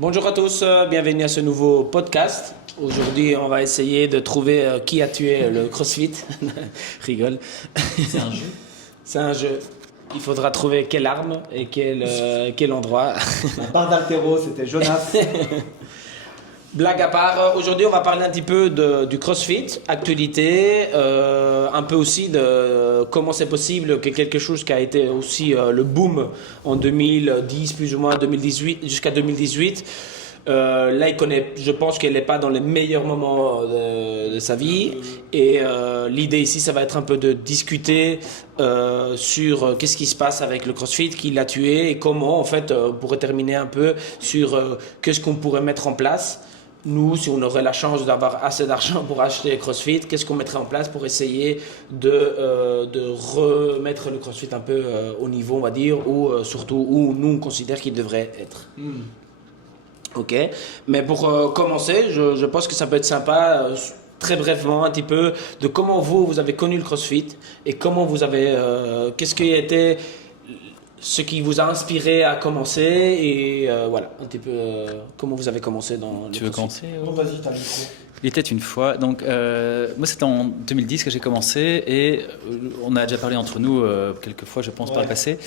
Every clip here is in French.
Bonjour à tous, bienvenue à ce nouveau podcast. Aujourd'hui, on va essayer de trouver qui a tué le CrossFit. Rigole. C'est un jeu. C'est un jeu. Il faudra trouver quelle arme et quel endroit. La barre d'haltéro, c'était Jonas. Blague à part, aujourd'hui on va parler un petit peu du CrossFit, actualité, un peu aussi de comment c'est possible que quelque chose qui a été aussi le boom en 2010, plus ou moins 2018, jusqu'à 2018, là je pense qu'elle n'est pas dans les meilleurs moments de sa vie et l'idée ici ça va être un peu de discuter sur qu'est-ce qui se passe avec le CrossFit, qui l'a tué et comment en fait on pourrait terminer un peu sur qu'est-ce qu'on pourrait mettre en place. Nous, si on aurait la chance d'avoir assez d'argent pour acheter CrossFit, qu'est-ce qu'on mettrait en place pour essayer de remettre le CrossFit un peu au niveau, on va dire, ou surtout où nous on considère qu'il devrait être. Ok, mais pour commencer, je pense que ça peut être sympa, très brièvement, un petit peu, de comment vous avez connu le CrossFit et comment vous avez, qu'est-ce qui a été ce qui vous a inspiré à commencer et voilà, un petit peu comment vous avez commencé dans le Tu veux CrossFit. commencer Bon, vas-y, t'as le micro. Il était une fois. Donc, moi, c'était en 2010 que j'ai commencé et on a déjà parlé entre nous quelques fois, je pense, par le passé.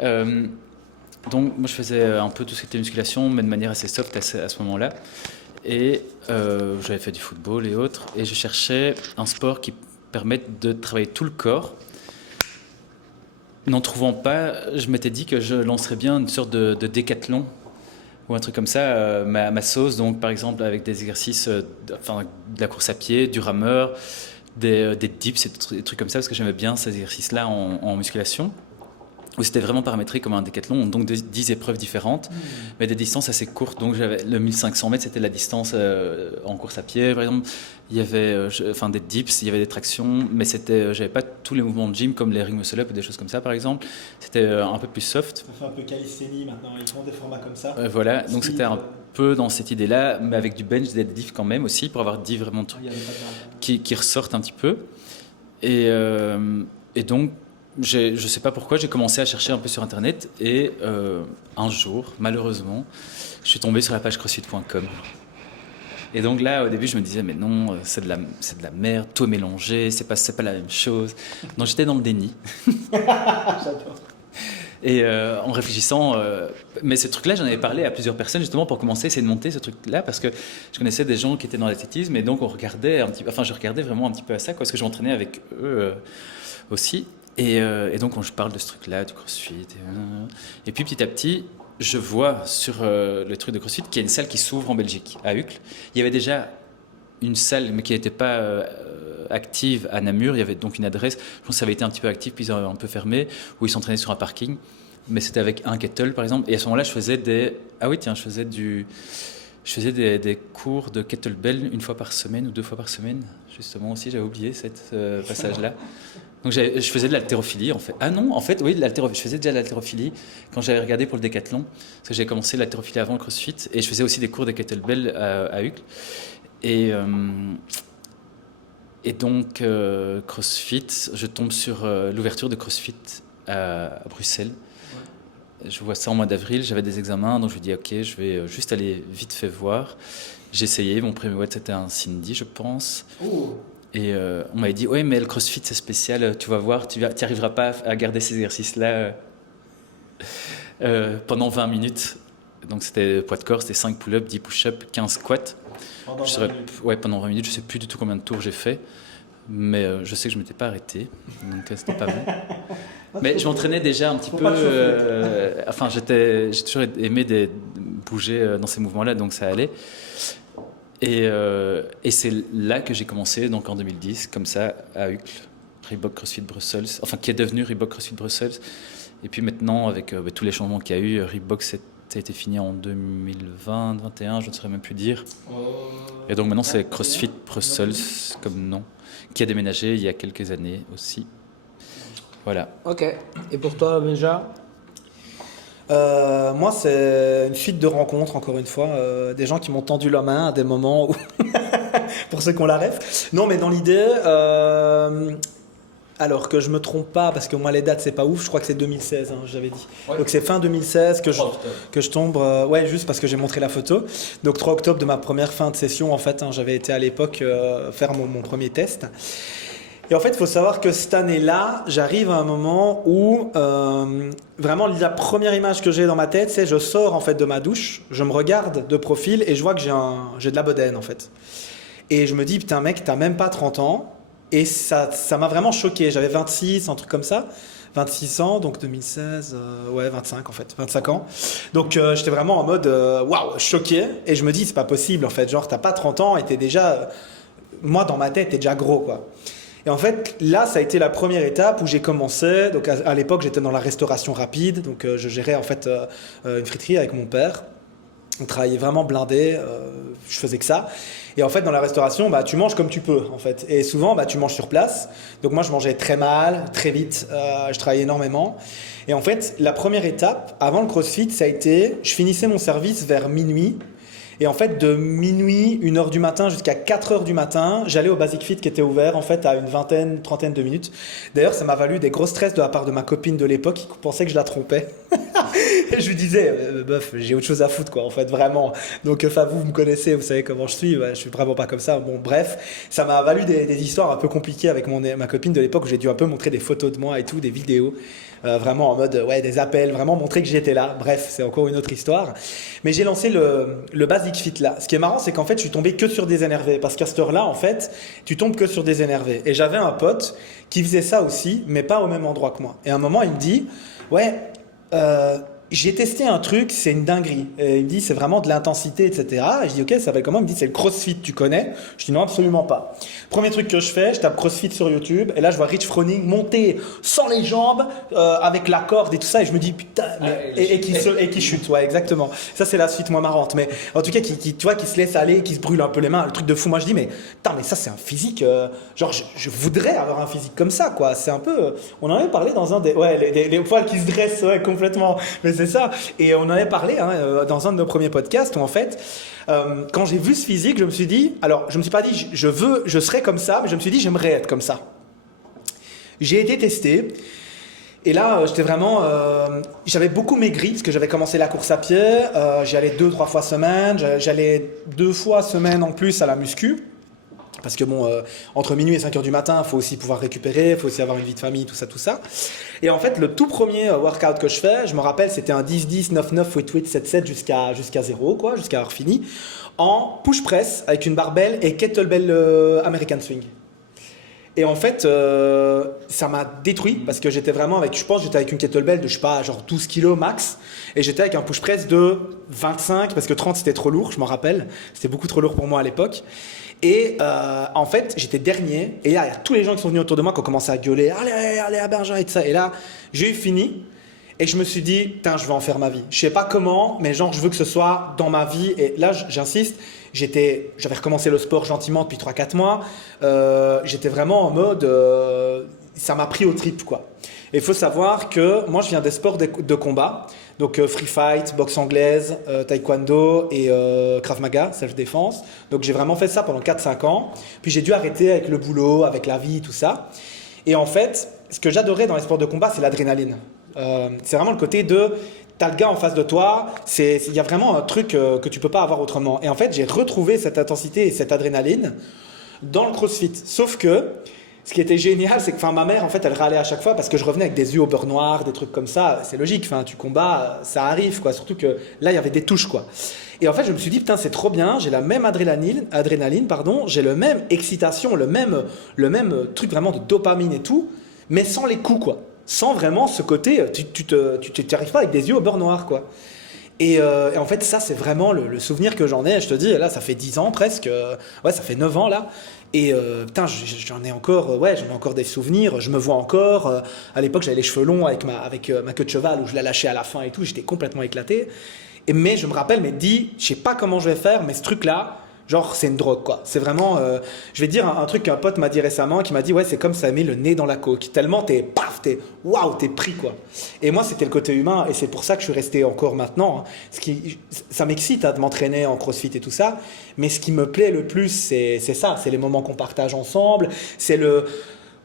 Donc, moi, je faisais un peu tout ce qui était musculation, mais de manière assez soft à ce moment-là. Et j'avais fait du football et autres. Et je cherchais un sport qui permette de travailler tout le corps. N'en trouvant pas, je m'étais dit que je lancerais bien une sorte de décathlon ou un truc comme ça, ma sauce, donc par exemple avec des exercices, de la course à pied, du rameur, des dips et des trucs comme ça, parce que j'aimais bien ces exercices-là en musculation, où c'était vraiment paramétré comme un décathlon, donc 10 épreuves différentes, mais des distances assez courtes. Donc j'avais le 1500 mètres, c'était la distance en course à pied, par exemple. Il y avait des dips, il y avait des tractions, mais j'avais pas tous les mouvements de gym comme les ring muscle up ou des choses comme ça, par exemple. C'était un peu plus soft. Ça fait un peu calisthénie maintenant, ils font des formats comme ça. Voilà, donc c'était un peu dans cette idée-là, mais avec du bench, des diffs quand même aussi, pour avoir 10 vraiment trucs Il y avait pas de barre. qui ressortent un petit peu. Et donc, je ne sais pas pourquoi, j'ai commencé à chercher un peu sur Internet et un jour, malheureusement, je suis tombé sur la page crossfit.com. Et donc là, au début, je me disais, mais non, c'est de la merde, tout est mélangé, c'est pas la même chose. Donc j'étais dans le déni. J'adore. Et en réfléchissant, mais ce truc-là, j'en avais parlé à plusieurs personnes justement pour commencer à essayer de monter ce truc-là, parce que je connaissais des gens qui étaient dans l'athlétisme et donc je regardais vraiment un petit peu à ça, parce que je m'entraînais avec eux aussi. Et donc, quand je parle de ce truc-là, du CrossFit, et puis petit à petit, je vois sur le truc de CrossFit qu'il y a une salle qui s'ouvre en Belgique, à Uccle. Il y avait déjà une salle, mais qui n'était pas active à Namur. Il y avait donc une adresse, je pense que ça avait été un petit peu actif, puis ils ont un peu fermé, où ils s'entraînaient sur un parking. Mais c'était avec un kettle, par exemple. Et à ce moment-là, je faisais des cours de kettlebell une fois par semaine ou 2 fois par semaine. Justement aussi, j'avais oublié ce passage-là. Donc je faisais de l'haltérophilie en fait. Ah non, en fait, oui, je faisais déjà de l'haltérophilie quand j'avais regardé pour le décathlon. Parce que j'avais commencé l'haltérophilie avant le CrossFit. Et je faisais aussi des cours de kettlebell à Uccle. Et donc, CrossFit, je tombe sur l'ouverture de CrossFit à Bruxelles. Je vois ça en mois d'avril, j'avais des examens, donc je me dis ok, je vais juste aller vite fait voir. J'ai essayé, mon premier WOD c'était un Cindy, je pense. Et on m'avait dit ouais, mais le CrossFit c'est spécial, tu vas voir, tu n'y arriveras pas à garder ces exercices-là pendant 20 minutes. Donc c'était poids de corps, c'était 5 pull-ups, 10 push-ups, 15 squats. Pendant 20 minutes. Ouais, pendant 20 minutes, je ne sais plus du tout combien de tours j'ai fait, mais je sais que je ne m'étais pas arrêté, donc c'était pas bon. Mais je m'entraînais déjà un petit peu. J'ai toujours aimé bouger dans ces mouvements-là, donc ça allait. Et c'est là que j'ai commencé, donc en 2010, comme ça, à Uccle, Reebok CrossFit Brussels, qui est devenu Reebok CrossFit Brussels. Et puis maintenant, avec tous les changements qu'il y a eu, Reebok, ça a été fini en 2020, 2021, je ne saurais même plus dire. Et donc maintenant, c'est CrossFit Brussels comme nom, qui a déménagé il y a quelques années aussi. Voilà. Ok, et pour toi Benja? Moi, c'est une suite de rencontres, encore une fois. Des gens qui m'ont tendu la main à des moments où. Pour ceux qui ont la ref. Non, mais dans l'idée. Alors que je me trompe pas, parce que moi les dates c'est pas ouf, je crois que c'est 2016, j'avais dit. Donc c'est fin 2016 que je tombe, juste parce que j'ai montré la photo. Donc 3 octobre de ma première fin de session en fait, j'avais été à l'époque faire mon premier test. Et en fait, il faut savoir que cette année-là, j'arrive à un moment où vraiment la première image que j'ai dans ma tête, c'est je sors en fait de ma douche, je me regarde de profil et je vois que j'ai de la bedaine en fait. Et je me dis putain mec, t'as même pas 30 ans. Et ça m'a vraiment choqué. J'avais 26, un truc comme ça. 26 ans, donc 2016, 25 en fait, 25 ans. Donc j'étais vraiment en mode waouh, choqué. Et je me dis, c'est pas possible en fait. Genre, t'as pas 30 ans et t'es déjà. Moi, dans ma tête, t'es déjà gros quoi. Et en fait, là, ça a été la première étape où j'ai commencé. Donc à l'époque, j'étais dans la restauration rapide. Donc je gérais en fait une friterie avec mon père. On travaillait vraiment blindé. Je faisais que ça. Et en fait, dans la restauration, tu manges comme tu peux, en fait. Et souvent, tu manges sur place. Donc moi, je mangeais très mal, très vite. Je travaillais énormément. Et en fait, la première étape, avant le CrossFit, ça a été, je finissais mon service vers minuit. Et en fait, de minuit, 1h du matin jusqu'à 4h du matin, j'allais au Basic Fit qui était ouvert en fait à une vingtaine, trentaine de minutes. D'ailleurs, ça m'a valu des gros stress de la part de ma copine de l'époque qui pensait que je la trompais. Et je lui disais, bof, j'ai autre chose à foutre quoi, en fait, vraiment. Donc, vous me connaissez, vous savez comment je suis. Je suis vraiment pas comme ça. Bon, bref, ça m'a valu des histoires un peu compliquées avec ma copine de l'époque où j'ai dû un peu montrer des photos de moi et tout, des vidéos. Vraiment en mode des appels, vraiment montrer que j'étais là. Bref, c'est encore une autre histoire. Mais j'ai lancé le Basic Fit là. Ce qui est marrant, c'est qu'en fait, je suis tombé que sur des énervés. Parce qu'à cette heure-là, en fait, tu tombes que sur des énervés. Et j'avais un pote qui faisait ça aussi, mais pas au même endroit que moi. Et à un moment, il me dit, j'ai testé un truc, c'est une dinguerie. Et il me dit, c'est vraiment de l'intensité, etc. Et je dis, ok, ça s'appelle comment? Il me dit, c'est le CrossFit, tu connais? Je dis, non, absolument pas. Premier truc que je fais, je tape CrossFit sur YouTube. Et là, je vois Rich Froning monter sans les jambes, avec la corde et tout ça. Et je me dis, putain, et qui chute. Ouais, exactement. Ça, c'est la suite moins marrante. Mais en tout cas, tu vois, qui se laisse aller, qui se brûle un peu les mains. Le truc de fou. Moi, je dis, mais ça, c'est un physique. Genre, je voudrais avoir un physique comme ça, quoi. C'est un peu. On en avait parlé dans un des. Ouais, les poils qui se dressent, ouais, complètement. Mais c'est ça. Et on en avait parlé dans un de nos premiers podcasts où en fait, quand j'ai vu ce physique, je me suis dit, alors je me suis pas dit je serais comme ça, mais je me suis dit j'aimerais être comme ça. J'ai été testé. Et là, j'étais vraiment, j'avais beaucoup maigri parce que j'avais commencé la course à pied. J'y allais 2-3 fois semaine. J'allais 2 fois semaine en plus à la muscu. Parce que entre minuit et 5h du matin, il faut aussi pouvoir récupérer, il faut aussi avoir une vie de famille, tout ça. Et en fait, le tout premier workout que je fais, je me rappelle, c'était un 10-10, 9-9, 8-8, 7-7 jusqu'à 0, quoi, jusqu'à avoir fini, en push press avec une barbell et kettlebell American Swing. Et en fait, ça m'a détruit parce que j'étais vraiment j'étais avec une kettlebell de, genre 12 kg max. Et j'étais avec un push press de 25 parce que 30 c'était trop lourd, je m'en rappelle. C'était beaucoup trop lourd pour moi à l'époque. Et en fait, j'étais dernier. Et là, il y a tous les gens qui sont venus autour de moi qui ont commencé à gueuler. Allez à Bergin et tout ça. Et là, j'ai eu fini. Et je me suis dit, putain, je vais en faire ma vie. Je sais pas comment, mais genre, je veux que ce soit dans ma vie. Et là, j'insiste, j'avais recommencé le sport gentiment depuis 3-4 mois. J'étais vraiment en mode, ça m'a pris aux tripes, quoi. Et il faut savoir que moi, je viens des sports de combat. Donc free fight, boxe anglaise, taekwondo et krav maga, self-défense. Donc j'ai vraiment fait ça pendant 4-5 ans. Puis j'ai dû arrêter avec le boulot, avec la vie, tout ça. Et en fait, ce que j'adorais dans les sports de combat, c'est l'adrénaline. C'est vraiment le côté de... T'as le gars en face de toi, il y a vraiment un truc que tu peux pas avoir autrement. Et en fait, j'ai retrouvé cette intensité et cette adrénaline dans le CrossFit. Sauf que ce qui était génial, c'est que ma mère, en fait, elle râlait à chaque fois parce que je revenais avec des yeux au beurre noir, des trucs comme ça. C'est logique, tu combats, ça arrive, quoi. Surtout que là, il y avait des touches, quoi. Et en fait, je me suis dit, putain, c'est trop bien, j'ai la même adrénaline, j'ai le même excitation, le même truc vraiment de dopamine et tout, mais sans les coups, quoi. Sans vraiment ce côté, tu t'arrives pas avec des yeux au beurre noir, quoi. Et en fait, ça, c'est vraiment le souvenir que j'en ai. Je te dis, là, ça fait 10 ans presque. Ouais, ça fait 9 ans, là. Et putain, j'en ai encore des souvenirs. Je me vois encore. À l'époque, j'avais les cheveux longs avec ma queue de cheval où je la lâchais à la fin et tout. J'étais complètement éclaté. Mais je me rappelle, je sais pas comment je vais faire, mais ce truc-là, genre, c'est une drogue, quoi. C'est vraiment... je vais dire un truc qu'un pote m'a dit récemment, qui m'a dit, ouais, c'est comme ça met le nez dans la coke. Tellement t'es pris, quoi. Et moi, c'était le côté humain, et c'est pour ça que je suis resté encore maintenant. Ça m'excite de m'entraîner en CrossFit et tout ça, mais ce qui me plaît le plus, c'est ça. C'est les moments qu'on partage ensemble. C'est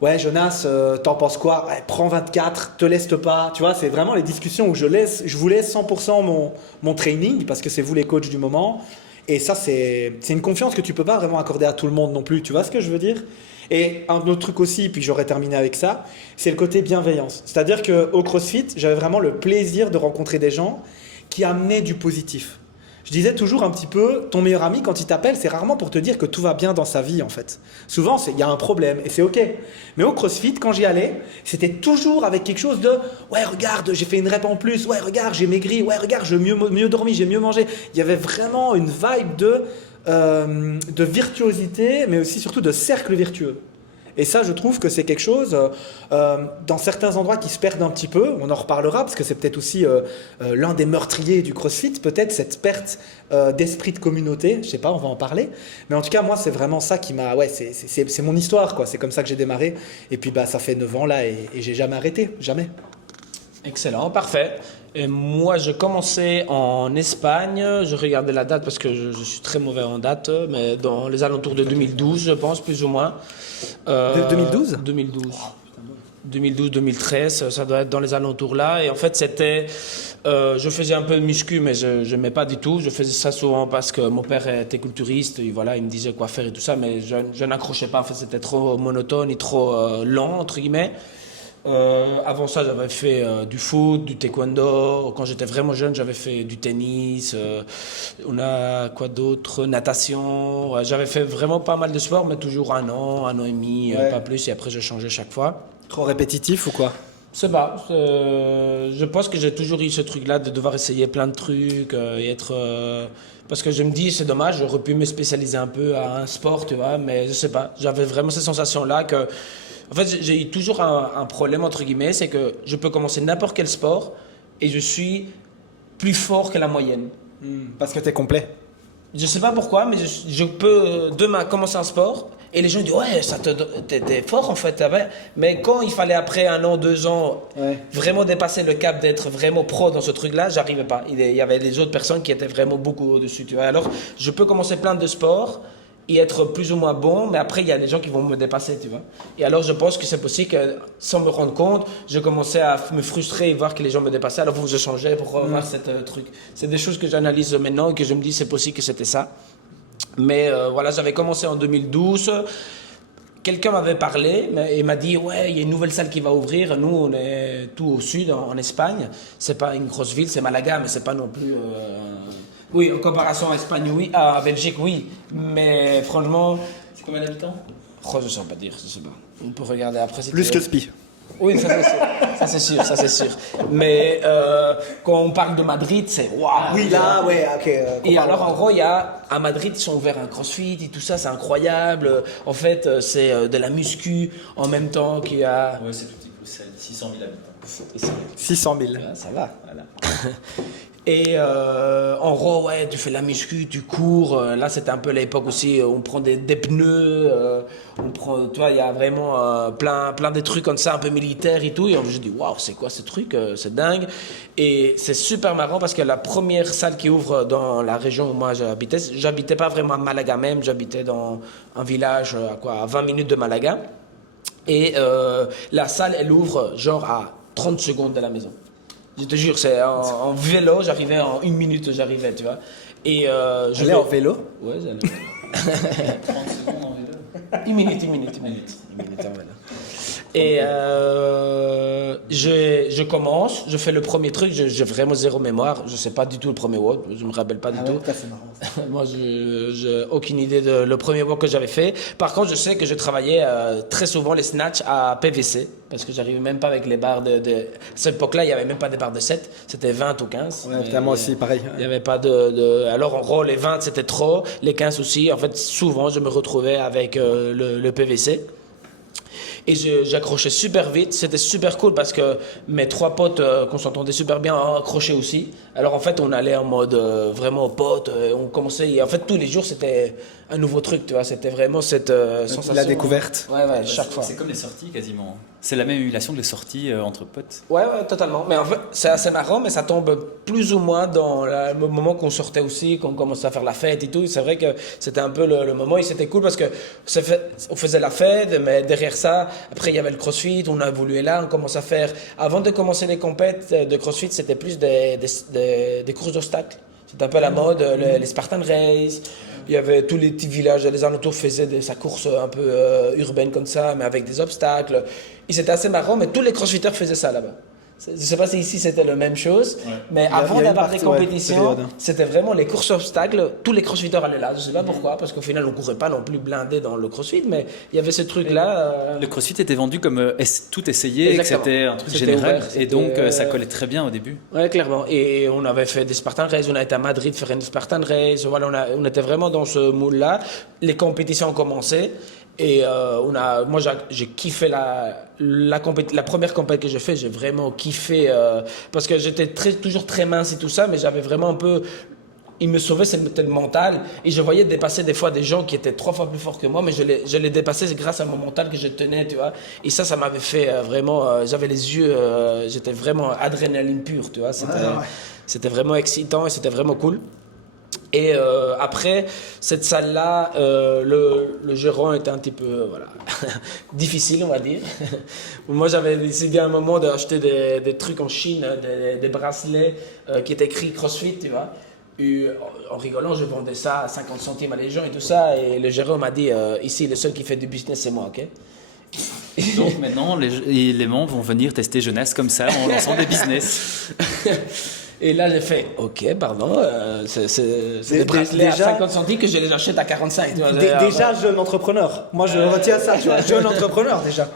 ouais Jonas, t'en penses quoi? Ouais, prends 24, te laisse pas. Tu vois, c'est vraiment les discussions où je vous laisse 100% mon training parce que c'est vous les coachs du moment. Et ça, c'est une confiance que tu peux pas vraiment accorder à tout le monde non plus. Tu vois ce que je veux dire? Et un autre truc aussi, puis j'aurais terminé avec ça, c'est le côté bienveillance. C'est-à-dire qu'au CrossFit, j'avais vraiment le plaisir de rencontrer des gens qui amenaient du positif. Je disais toujours un petit peu, ton meilleur ami, quand il t'appelle, c'est rarement pour te dire que tout va bien dans sa vie, en fait. Souvent, il y a un problème, et c'est OK. Mais au CrossFit, quand j'y allais, c'était toujours avec quelque chose de « Ouais, regarde, j'ai fait une rep en plus. Ouais, regarde, j'ai maigri. Ouais, regarde, j'ai mieux dormi, j'ai mieux mangé. » Il y avait vraiment une vibe de virtuosité, mais aussi surtout de cercle vertueux. Et ça, je trouve que c'est quelque chose, dans certains endroits qui se perdent un petit peu, on en reparlera, parce que c'est peut-être aussi l'un des meurtriers du CrossFit, peut-être cette perte d'esprit de communauté, je sais pas, on va en parler. Mais en tout cas, moi, c'est vraiment ça qui m'a... Ouais, c'est mon histoire, quoi. C'est comme ça que j'ai démarré. Et puis, ça fait 9 ans, là, et j'ai jamais arrêté, jamais. Excellent, parfait. Et moi, je commençais en Espagne. Je regardais la date parce que je suis très mauvais en date, mais dans les alentours de 2012, je pense, plus ou moins. 2012 2012. 2012-2013, ça doit être dans les alentours là. Et en fait, c'était... je faisais un peu de muscu, mais je n'aimais pas du tout. Je faisais ça souvent parce que mon père était culturiste. Et voilà, il me disait quoi faire et tout ça, mais je n'accrochais pas. En fait, c'était trop monotone et trop lent, entre guillemets. Avant ça, j'avais fait du foot, du taekwondo. Quand j'étais vraiment jeune, j'avais fait du tennis. On a quoi d'autre? Natation. Ouais, j'avais fait vraiment pas mal de sport, mais toujours un an et demi, Ouais. pas plus. Et après, je changeais chaque fois. Trop répétitif ou quoi? C'est pas. Je pense que j'ai toujours eu ce truc-là de devoir essayer plein de trucs et être. Parce que je me dis, c'est dommage, j'aurais pu me spécialiser un peu à un sport, tu vois, mais je sais pas. J'avais vraiment cette sensation-là que. En fait, j'ai eu toujours un problème, entre guillemets, c'est que je peux commencer n'importe quel sport et je suis plus fort que la moyenne. Parce que t'es complet. Je sais pas pourquoi, mais je peux demain commencer un sport et les gens disent ouais, t'es fort en fait. Mais quand il fallait après 1 an, 2 ans Ouais. vraiment dépasser le cap d'être vraiment pro dans ce truc-là, j'arrivais pas. Il y avait les autres personnes qui étaient vraiment beaucoup au-dessus. Tu vois. Alors je peux commencer plein de sports et être plus ou moins bon, mais après il y a des gens qui vont me dépasser, tu vois. Et alors je pense que c'est possible que sans me rendre compte, je commençais à me frustrer et voir que les gens me dépassaient, alors je changeais pour avoir cette truc. C'est des choses que j'analyse maintenant et que je me dis c'est possible que c'était ça. Mais voilà, j'avais commencé en 2012. Quelqu'un m'avait parlé et m'a dit ouais, il y a une nouvelle salle qui va ouvrir. Nous, on est tout au sud, en Espagne. C'est pas une grosse ville, c'est Malaga, mais c'est pas non plus. Oui, en comparaison à Espagne, oui, à Belgique, oui. Mais franchement, C'est combien d'habitants? oh, je ne sais pas dire, je sais pas. On peut regarder après. Plus que Spi. Oui, ça c'est sûr. Ça c'est sûr, ça c'est sûr. Mais quand on parle de Madrid, c'est waouh. Oui, là, ouais, ok. Et alors, en gros, à Madrid, ils sont ouverts un CrossFit et tout ça, c'est incroyable. En fait, c'est de la muscu en même temps qu'il y a. Ouais, c'est tout petit coup, c'est 600 000 habitants. 600 000. Ah, ça va, voilà. Et en gros, ouais, tu fais la muscu, tu cours. Là, c'était un peu l'époque aussi, on prend des pneus, on prend, tu vois, il y a vraiment plein de trucs comme ça, un peu militaires et tout. Et je dis, waouh, c'est quoi ce truc? C'est dingue. Et c'est super marrant parce que la première salle qui ouvre dans la région où moi j'habitais pas vraiment à Malaga même, j'habitais dans un village à 20 minutes de Malaga. Et la salle, elle ouvre genre à 30 secondes de la maison. Je te jure, c'est en vélo, j'arrivais en 1 minute, j'arrivais, tu vois. Et je J'allais en vélo. Ouais, j'allais. 30 secondes en vélo. 1 minute en vélo. Et je commence, je fais le premier truc, j'ai vraiment zéro mémoire, je sais pas du tout le premier walk, je me rappelle pas du tout. C'est marrant. Moi, j'ai aucune idée de le premier walk que j'avais fait. Par contre, je sais que je travaillais très souvent les snatchs à PVC, parce que j'arrivais même pas avec les barres à cette époque-là, il y avait même pas des barres de 7, c'était 20 ou 15. Ouais, putain, moi aussi, pareil. Il y avait pas Alors, en gros, les 20, c'était trop, les 15 aussi. En fait, souvent, je me retrouvais avec le PVC. Et j'accrochais super vite, c'était super cool parce que mes 3 potes qu'on s'entendait super bien accrochaient aussi. Alors en fait on allait en mode vraiment potes, on commençait, et en fait tous les jours c'était un nouveau truc, tu vois, c'était vraiment cette sensation. La découverte. Ouais, chaque fois. C'est comme les sorties quasiment. C'est la même émulation que les sorties entre potes. Ouais, totalement. Mais en fait, c'est assez marrant, mais ça tombe plus ou moins dans le moment qu'on sortait aussi, qu'on commençait à faire la fête et tout. C'est vrai que c'était un peu le moment et c'était cool parce que on faisait la fête, mais derrière ça, après il y avait le CrossFit, on a évolué là, on commençait à faire. Avant de commencer les compètes de CrossFit, c'était plus des courses d'obstacles. C'était un peu la mode, les Spartan Race. Il y avait tous les petits villages, les alentours faisaient sa course un peu urbaine comme ça, mais avec des obstacles. Et c'était assez marrant, mais tous les crossfitters faisaient ça là-bas. Je ne sais pas si ici c'était la même chose, mais avant d'avoir des compétitions, c'était vraiment les courses obstacles. Tous les crossfitters allaient là. Je ne sais pas pourquoi, parce qu'au final on ne courait pas non plus blindé dans le crossfit, mais il y avait ce truc-là. Le crossfit était vendu comme tout essayer, et que c'était un truc général, ouvert, et donc ça collait très bien au début. Oui, clairement. Et on avait fait des Spartan Race, on a été à Madrid faire une Spartan Race. Voilà, on était vraiment dans ce moule-là. Les compétitions ont commencé. Et moi j'ai kiffé la première compétition que j'ai fait, j'ai vraiment kiffé parce que j'étais toujours très mince et tout ça, mais j'avais vraiment un peu, il me sauvait, c'était le mental, et je voyais dépasser des fois des gens qui étaient 3 fois plus forts que moi, mais je les dépassais grâce à mon mental que je tenais, tu vois, et ça m'avait fait vraiment, j'avais les yeux, j'étais vraiment adrénaline pure, tu vois, c'était vraiment excitant et c'était vraiment cool. Et après cette salle-là, le gérant était un petit peu difficile, on va dire. Moi, j'avais décidé à un moment d'acheter des trucs en Chine, des bracelets qui étaient écrits CrossFit, tu vois. Et, en rigolant, je vendais ça à 50 centimes à les gens et tout ça. Et le gérant m'a dit, ici, le seul qui fait du business, c'est moi, ok? Donc maintenant, les membres vont venir tester jeunesse comme ça en lançant des business. Et là, j'ai fait, ok, pardon, c'est des bracelets à 50 centimes que je les achète à 45. Tu vois, déjà, jeune entrepreneur. Moi, je retiens ça, tu vois. Jeune entrepreneur, déjà.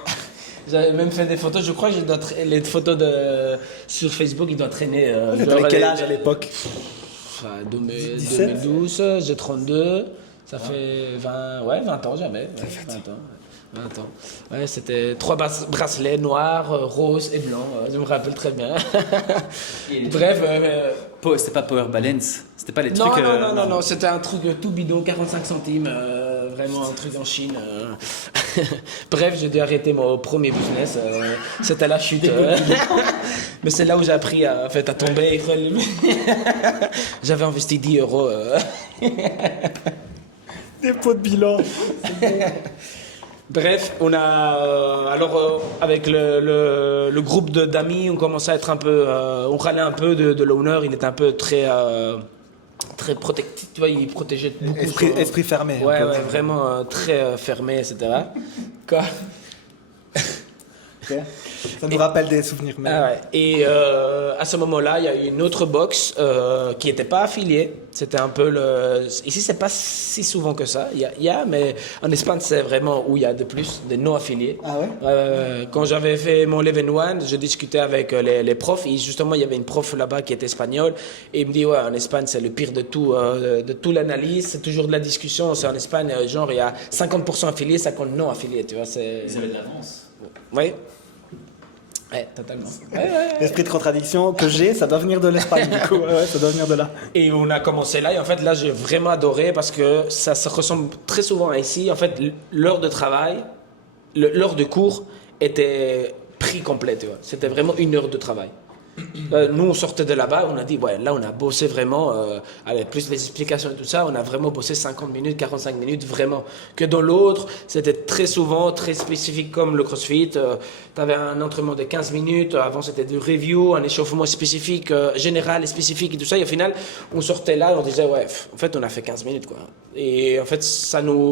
J'avais même fait des photos, je crois que les photos sur Facebook, ils doivent traîner. T'avais quel âge à l'époque? 2012, j'ai 32, ça fait 20 ans, jamais. 20 ans. 20 ans. Ouais, c'était 3 bracelets noirs, roses et blancs. Je me rappelle très bien. Bref. C'était pas Power Balance. C'était pas les trucs. Non. C'était un truc tout bidon, 45 centimes. Vraiment un truc en Chine. Bref, j'ai dû arrêter mon premier business. C'était la chute. Mais c'est là où j'ai appris à tomber et relever. J'avais investi 10 euros. Des pots de bilan. Bref, on a avec le groupe d'amis, on commençait à être un peu, on râlait un peu de l'owner. Il était un peu très protectif, tu vois, il protégeait beaucoup. Esprit fermé. Ouais, vraiment très fermé, etc. Quoi? Okay. Ça nous rappelle des souvenirs. Et à ce moment-là, il y a eu une autre box qui n'était pas affiliée. C'était un peu Ici, c'est pas si souvent que ça. Il y a, mais en Espagne, c'est vraiment où il y a de plus de non affiliés. Ah ouais? Quand j'avais fait mon Level 1, je discutais avec les profs. Et justement, il y avait une prof là-bas qui était espagnole. Et il me dit, ouais, en Espagne, c'est le pire de tout l'analyse. C'est toujours de la discussion. C'est en Espagne, genre, il y a 50% affiliés, 50% non affiliés. Tu vois, Ils avaient de l'avance. Oui. Ouais, totalement. L'esprit de contradiction que j'ai, ça doit venir de l'Espagne, du coup. Ça doit venir de là. Et on a commencé là, et en fait, là, j'ai vraiment adoré parce que ça ressemble très souvent à ici. En fait, l'heure de travail, l'heure de cours était pris complet, tu vois. C'était vraiment 1 heure de travail. Nous, on sortait de là-bas, on a dit, ouais, là, on a bossé vraiment, avec plus les explications et tout ça, on a vraiment bossé 50 minutes, 45 minutes, vraiment. Que dans l'autre, c'était très souvent, très spécifique comme le CrossFit. Tu avais un entraînement de 15 minutes, avant c'était du review, un échauffement spécifique, général et spécifique et tout ça. Et au final, on sortait là, on disait, ouais, en fait, on a fait 15 minutes, quoi. Et en fait, ça nous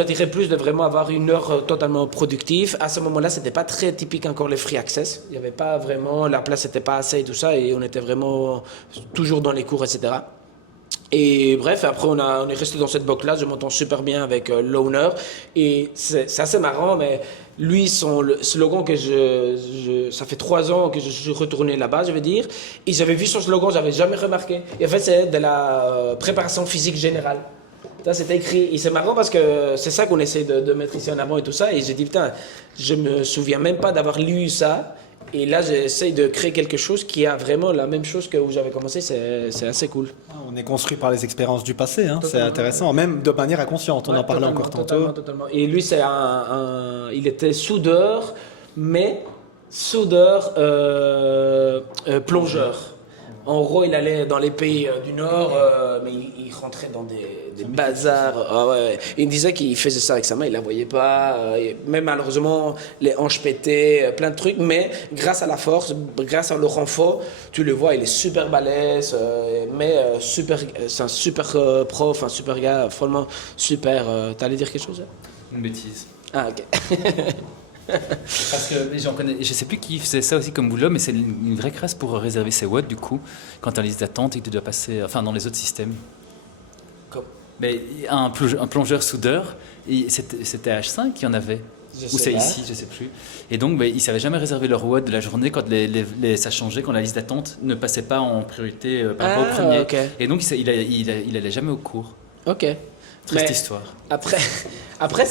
attirait plus de vraiment avoir 1 heure totalement productive. À ce moment-là, c'était pas très typique encore les free access. Il y avait pas vraiment, la place n'était pas assez et tout ça, et on était vraiment toujours dans les cours, etc. Et bref, après on est resté dans cette box-là. Je m'entends super bien avec l'owner, et c'est assez marrant, mais lui, son slogan que ça fait 3 ans que je suis retourné là-bas, je veux dire, et j'avais vu son slogan, j'avais jamais remarqué. Et en fait, c'est de la préparation physique générale. Ça, c'était écrit. Et c'est marrant parce que c'est ça qu'on essaie de mettre ici en avant et tout ça. Et j'ai dit, putain, je me souviens même pas d'avoir lu ça. Et là, j'essaye de créer quelque chose qui a vraiment la même chose que où j'avais commencé. C'est assez cool. On est construit par les expériences du passé, hein. C'est Totalement. intéressant, même de manière inconsciente. On en parlait Totalement, encore tantôt. Totalement. Et lui, il était soudeur, mais soudeur plongeur. En gros, il allait dans les pays du Nord, mais il rentrait dans des bazars. Ah ouais. Il me disait qu'il faisait ça avec sa main, il la voyait pas. Même malheureusement, les hanches pétées, plein de trucs. Mais grâce à la force, grâce à le renfort, tu le vois, il est super balèze. C'est un super prof, un super gars, vraiment super. T'allais dire quelque chose? Une bêtise. Ah, ok. Parce que j'en connais, je sais plus qui faisait ça aussi comme boulot, mais c'est une vraie crasse pour réserver ses watts du coup, quand tu as une liste d'attente et que tu dois passer, enfin dans les autres systèmes. Comme- Mais un plongeur soudeur, c'était H5 qui en avait. Je Ou sais c'est pas. ici, je sais plus. Et donc, ils ne savaient jamais réserver leur watt de la journée quand ça changeait, quand la liste d'attente ne passait pas en priorité par rapport au premier. Ok. Et donc, il allait jamais au cours. Ok. Triste Mais- histoire. Après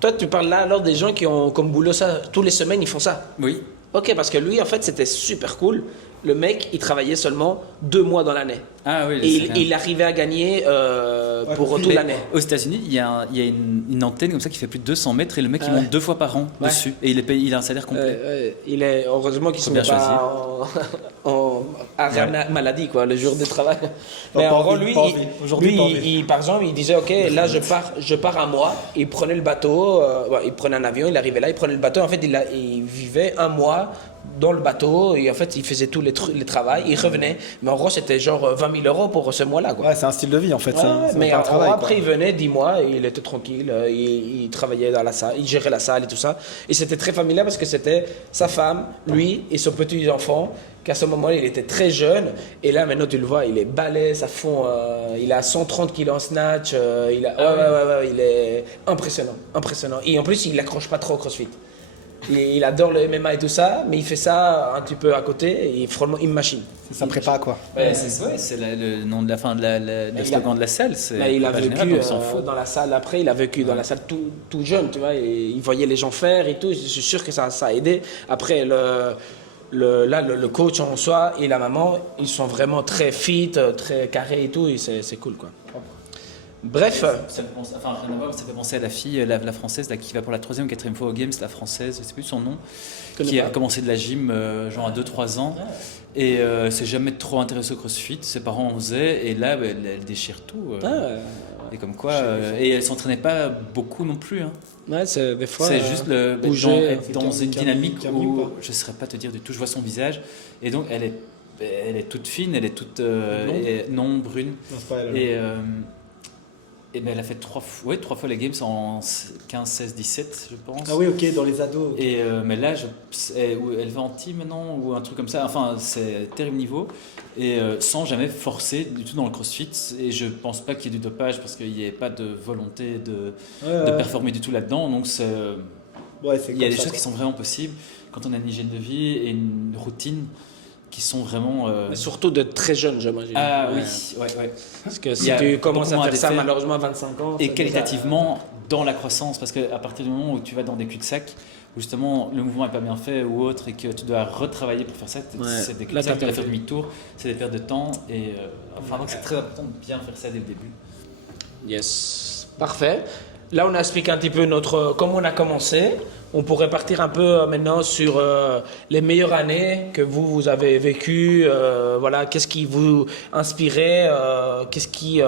toi, tu parles là alors des gens qui ont comme boulot ça, tous les semaines, ils font ça. Oui. Ok, parce que lui, en fait, c'était super cool. Le mec, il travaillait seulement 2 mois dans l'année. Ah oui, Et c'est bien. il arrivait à gagner pour toute Mais l'année. aux États-Unis, il y a une antenne comme ça qui fait plus de 200 mètres et le mec il Ah ouais. monte 2 fois par an Ouais. dessus et il a un salaire complet. Il est heureusement qu'ils Faut sont bien pas en arrêt maladie quoi le jour de travail. Mais pas en gros envie, lui, pas envie. Aujourd'hui, pas envie. par exemple, il disait ok là je pars à mois. Il prenait le bateau, il prenait un avion, il arrivait là, il prenait le bateau. En fait, il vivait un mois dans le bateau et en fait il faisait tous les travaux, il revenait. Mais en gros c'était genre 20 000 euros pour ce mois-là quoi. Ouais, c'est un style de vie en fait. Ouais, c'est mais pas un travail, quoi. après, il venait 10 mois, et il était tranquille, il travaillait dans la salle, il gérait la salle et tout ça. Et c'était très familial parce que c'était sa femme, lui et son petit enfant, qu'à ce moment-là, il était très jeune. Et là, maintenant, tu le vois, il est balèze à fond, il a 130 kilos en snatch, il est impressionnant. Et en plus, il accroche pas trop au CrossFit. Il adore le MMA et tout ça, mais il fait ça un petit peu à côté et franchement, une machine. C'est sa prépa quoi. C'est le nom de la fin de le slogan de la salle. Mais il a pas vécu général, donc on s'en fout. dans la salle après, il a vécu dans la salle tout jeune, tu vois, et il voyait les gens faire et tout. Je suis sûr que ça a aidé. Après, le coach en soi et la maman, ils sont vraiment très fit, très carrés et tout, et c'est cool quoi. Bref, Ça me pense- enfin, rien à voir, ça fait penser à la fille, la française, là, qui va pour la 3e ou 4e fois aux Games, la française, je sais plus son nom, connais qui pas. a commencé de la gym genre à 2-3 ans et s'est jamais trop intéressée au CrossFit. Ses parents en faisaient et là, elle déchire tout. Et comme quoi, et elle s'entraînait pas beaucoup non plus. Hein. ouais, c'est des fois. C'est juste bouger, être dans une dynamique Camille où ou pas je ne saurais pas te dire du tout, je vois son visage et donc elle est toute fine, elle est toute non brune. Non, c'est pas elle, Et ben, elle a fait 3 fois les Games en 15, 16, 17, je pense. Ah oui, ok, dans les ados. ok. Et, mais là, elle va en team maintenant ou un truc comme ça. Enfin, c'est terrible niveau. Et sans jamais forcer du tout dans le CrossFit. Et je pense pas qu'il y ait du dopage parce qu'il n'y ait pas de volonté de performer du tout là-dedans. Donc Ouais, c'est il y a comme des ça, choses quoi. qui sont vraiment possibles quand on a une hygiène de vie et une routine qui sont vraiment. Mais surtout de très jeune, j'imagine. Ah Ouais. oui, ouais. Parce que Il si y a tu commences beaucoup à moins faire ça d'effets. malheureusement à 25 ans. Et ça- qualitativement dans la croissance, parce qu'à partir du moment où tu vas dans des cul-de-sac, où justement le mouvement n'est pas bien fait ou autre, et que tu dois retravailler pour faire ça, Ouais. c'est des Là, cul-de-sac, tu t'as dois faire perdu. demi-tour, c'est des pertes de temps, et enfin donc c'est très important de bien faire ça dès le début. Yes, parfait. Là, on a expliqué un petit peu comment on a commencé. On pourrait partir un peu maintenant sur les meilleures années que vous avez vécues. Voilà, qu'est-ce qui vous inspirait, qu'est-ce qui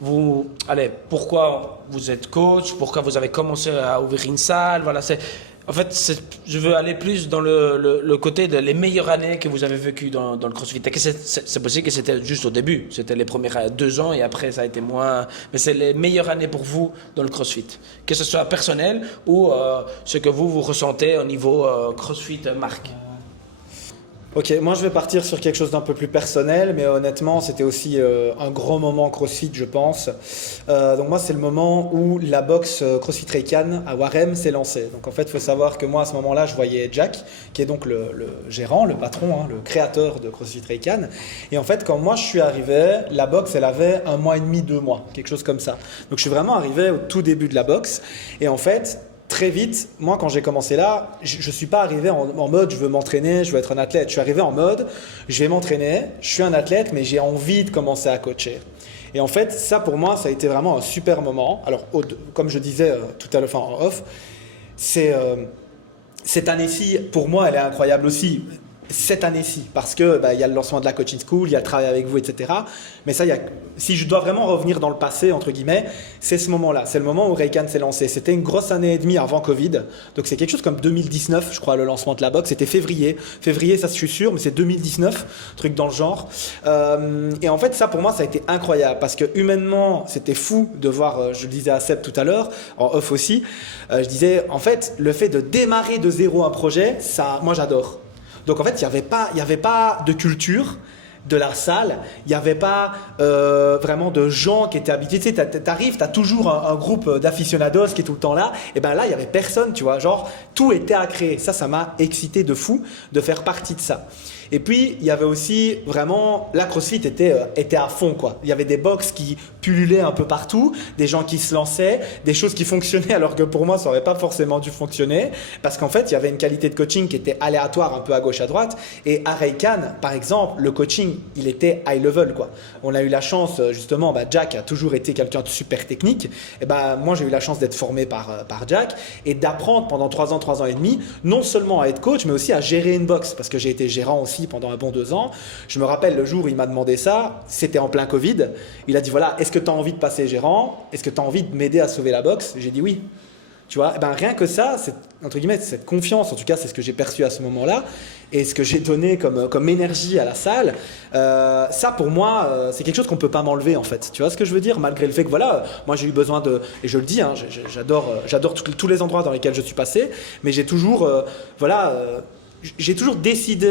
vous... Allez, pourquoi vous êtes coach, pourquoi vous avez commencé à ouvrir une salle. Voilà, en fait, je veux aller plus dans le côté de les meilleures années que vous avez vécues dans le CrossFit. Et que c'est possible que c'était juste au début, c'était les premières 2 ans et après ça a été moins. Mais c'est les meilleures années pour vous dans le CrossFit. Que ce soit personnel ou ce que vous ressentez au niveau CrossFit marque. Ok, moi je vais partir sur quelque chose d'un peu plus personnel, mais honnêtement c'était aussi un grand moment CrossFit je pense. Donc moi c'est le moment où la boxe CrossFit Reikan à Warem s'est lancée. Donc en fait il faut savoir que moi à ce moment-là je voyais Jack, qui est donc le gérant, le patron, hein, le créateur de CrossFit Reikan. Et en fait quand moi je suis arrivé, la boxe elle avait 1 mois et demi, 2 mois, quelque chose comme ça. Donc je suis vraiment arrivé au tout début de la boxe. Et en fait très vite, moi quand j'ai commencé là, je suis pas arrivé en mode je veux m'entraîner, je veux être un athlète. Je suis arrivé en mode je vais m'entraîner, je suis un athlète, mais j'ai envie de commencer à coacher. Et en fait, ça pour moi, ça a été vraiment un super moment. Alors, comme je disais tout à l'heure, en off, cette année-ci, pour moi, elle est incroyable aussi. Cette année-ci, parce que y a le lancement de la coaching school, il y a le travail avec vous, etc. Mais ça, si je dois vraiment revenir dans le passé, entre guillemets, c'est ce moment-là. C'est le moment où Reikan s'est lancé. C'était une grosse année et demie avant Covid. Donc c'est quelque chose comme 2019, je crois, le lancement de la box. C'était février. Février, ça je suis sûr, mais c'est 2019, truc dans le genre. Et en fait, ça pour moi, ça a été incroyable parce que humainement, c'était fou de voir, je le disais à Seb tout à l'heure, en off aussi, je disais, en fait, le fait de démarrer de zéro un projet, ça, moi j'adore. Donc en fait, il n'y avait pas de culture de la salle, il n'y avait pas vraiment de gens qui étaient habitués. Tu sais, t'arrives, tu as toujours un groupe d'aficionados qui est tout le temps là. Et ben là, il n'y avait personne, tu vois. Genre, tout était à créer. Ça m'a excité de fou de faire partie de ça. Et puis, il y avait aussi vraiment, la CrossFit était à fond, quoi. Il y avait des box qui pullulaient un peu partout, des gens qui se lançaient, des choses qui fonctionnaient alors que pour moi, ça n'aurait pas forcément dû fonctionner parce qu'en fait, il y avait une qualité de coaching qui était aléatoire un peu à gauche, à droite. Et à Reikan, par exemple, le coaching, il était high level, quoi. On a eu la chance, justement, Jack a toujours été quelqu'un de super technique. Et moi, j'ai eu la chance d'être formé par Jack et d'apprendre pendant 3 ans et demi, non seulement à être coach, mais aussi à gérer une box parce que j'ai été gérant aussi pendant un bon 2 ans. Je me rappelle le jour où il m'a demandé ça, c'était en plein Covid. Il a dit voilà, est-ce que tu as envie de passer gérant? Est-ce que tu as envie de m'aider à sauver la box? J'ai dit oui. Tu vois, rien que ça, entre guillemets, cette confiance, en tout cas, c'est ce que j'ai perçu à ce moment-là et ce que j'ai donné comme énergie à la salle. Ça, pour moi, c'est quelque chose qu'on ne peut pas m'enlever, en fait. Tu vois ce que je veux dire? Malgré le fait que, voilà, moi, j'ai eu besoin et je le dis, hein, j'adore tous les endroits dans lesquels je suis passé, mais j'ai toujours, j'ai toujours décidé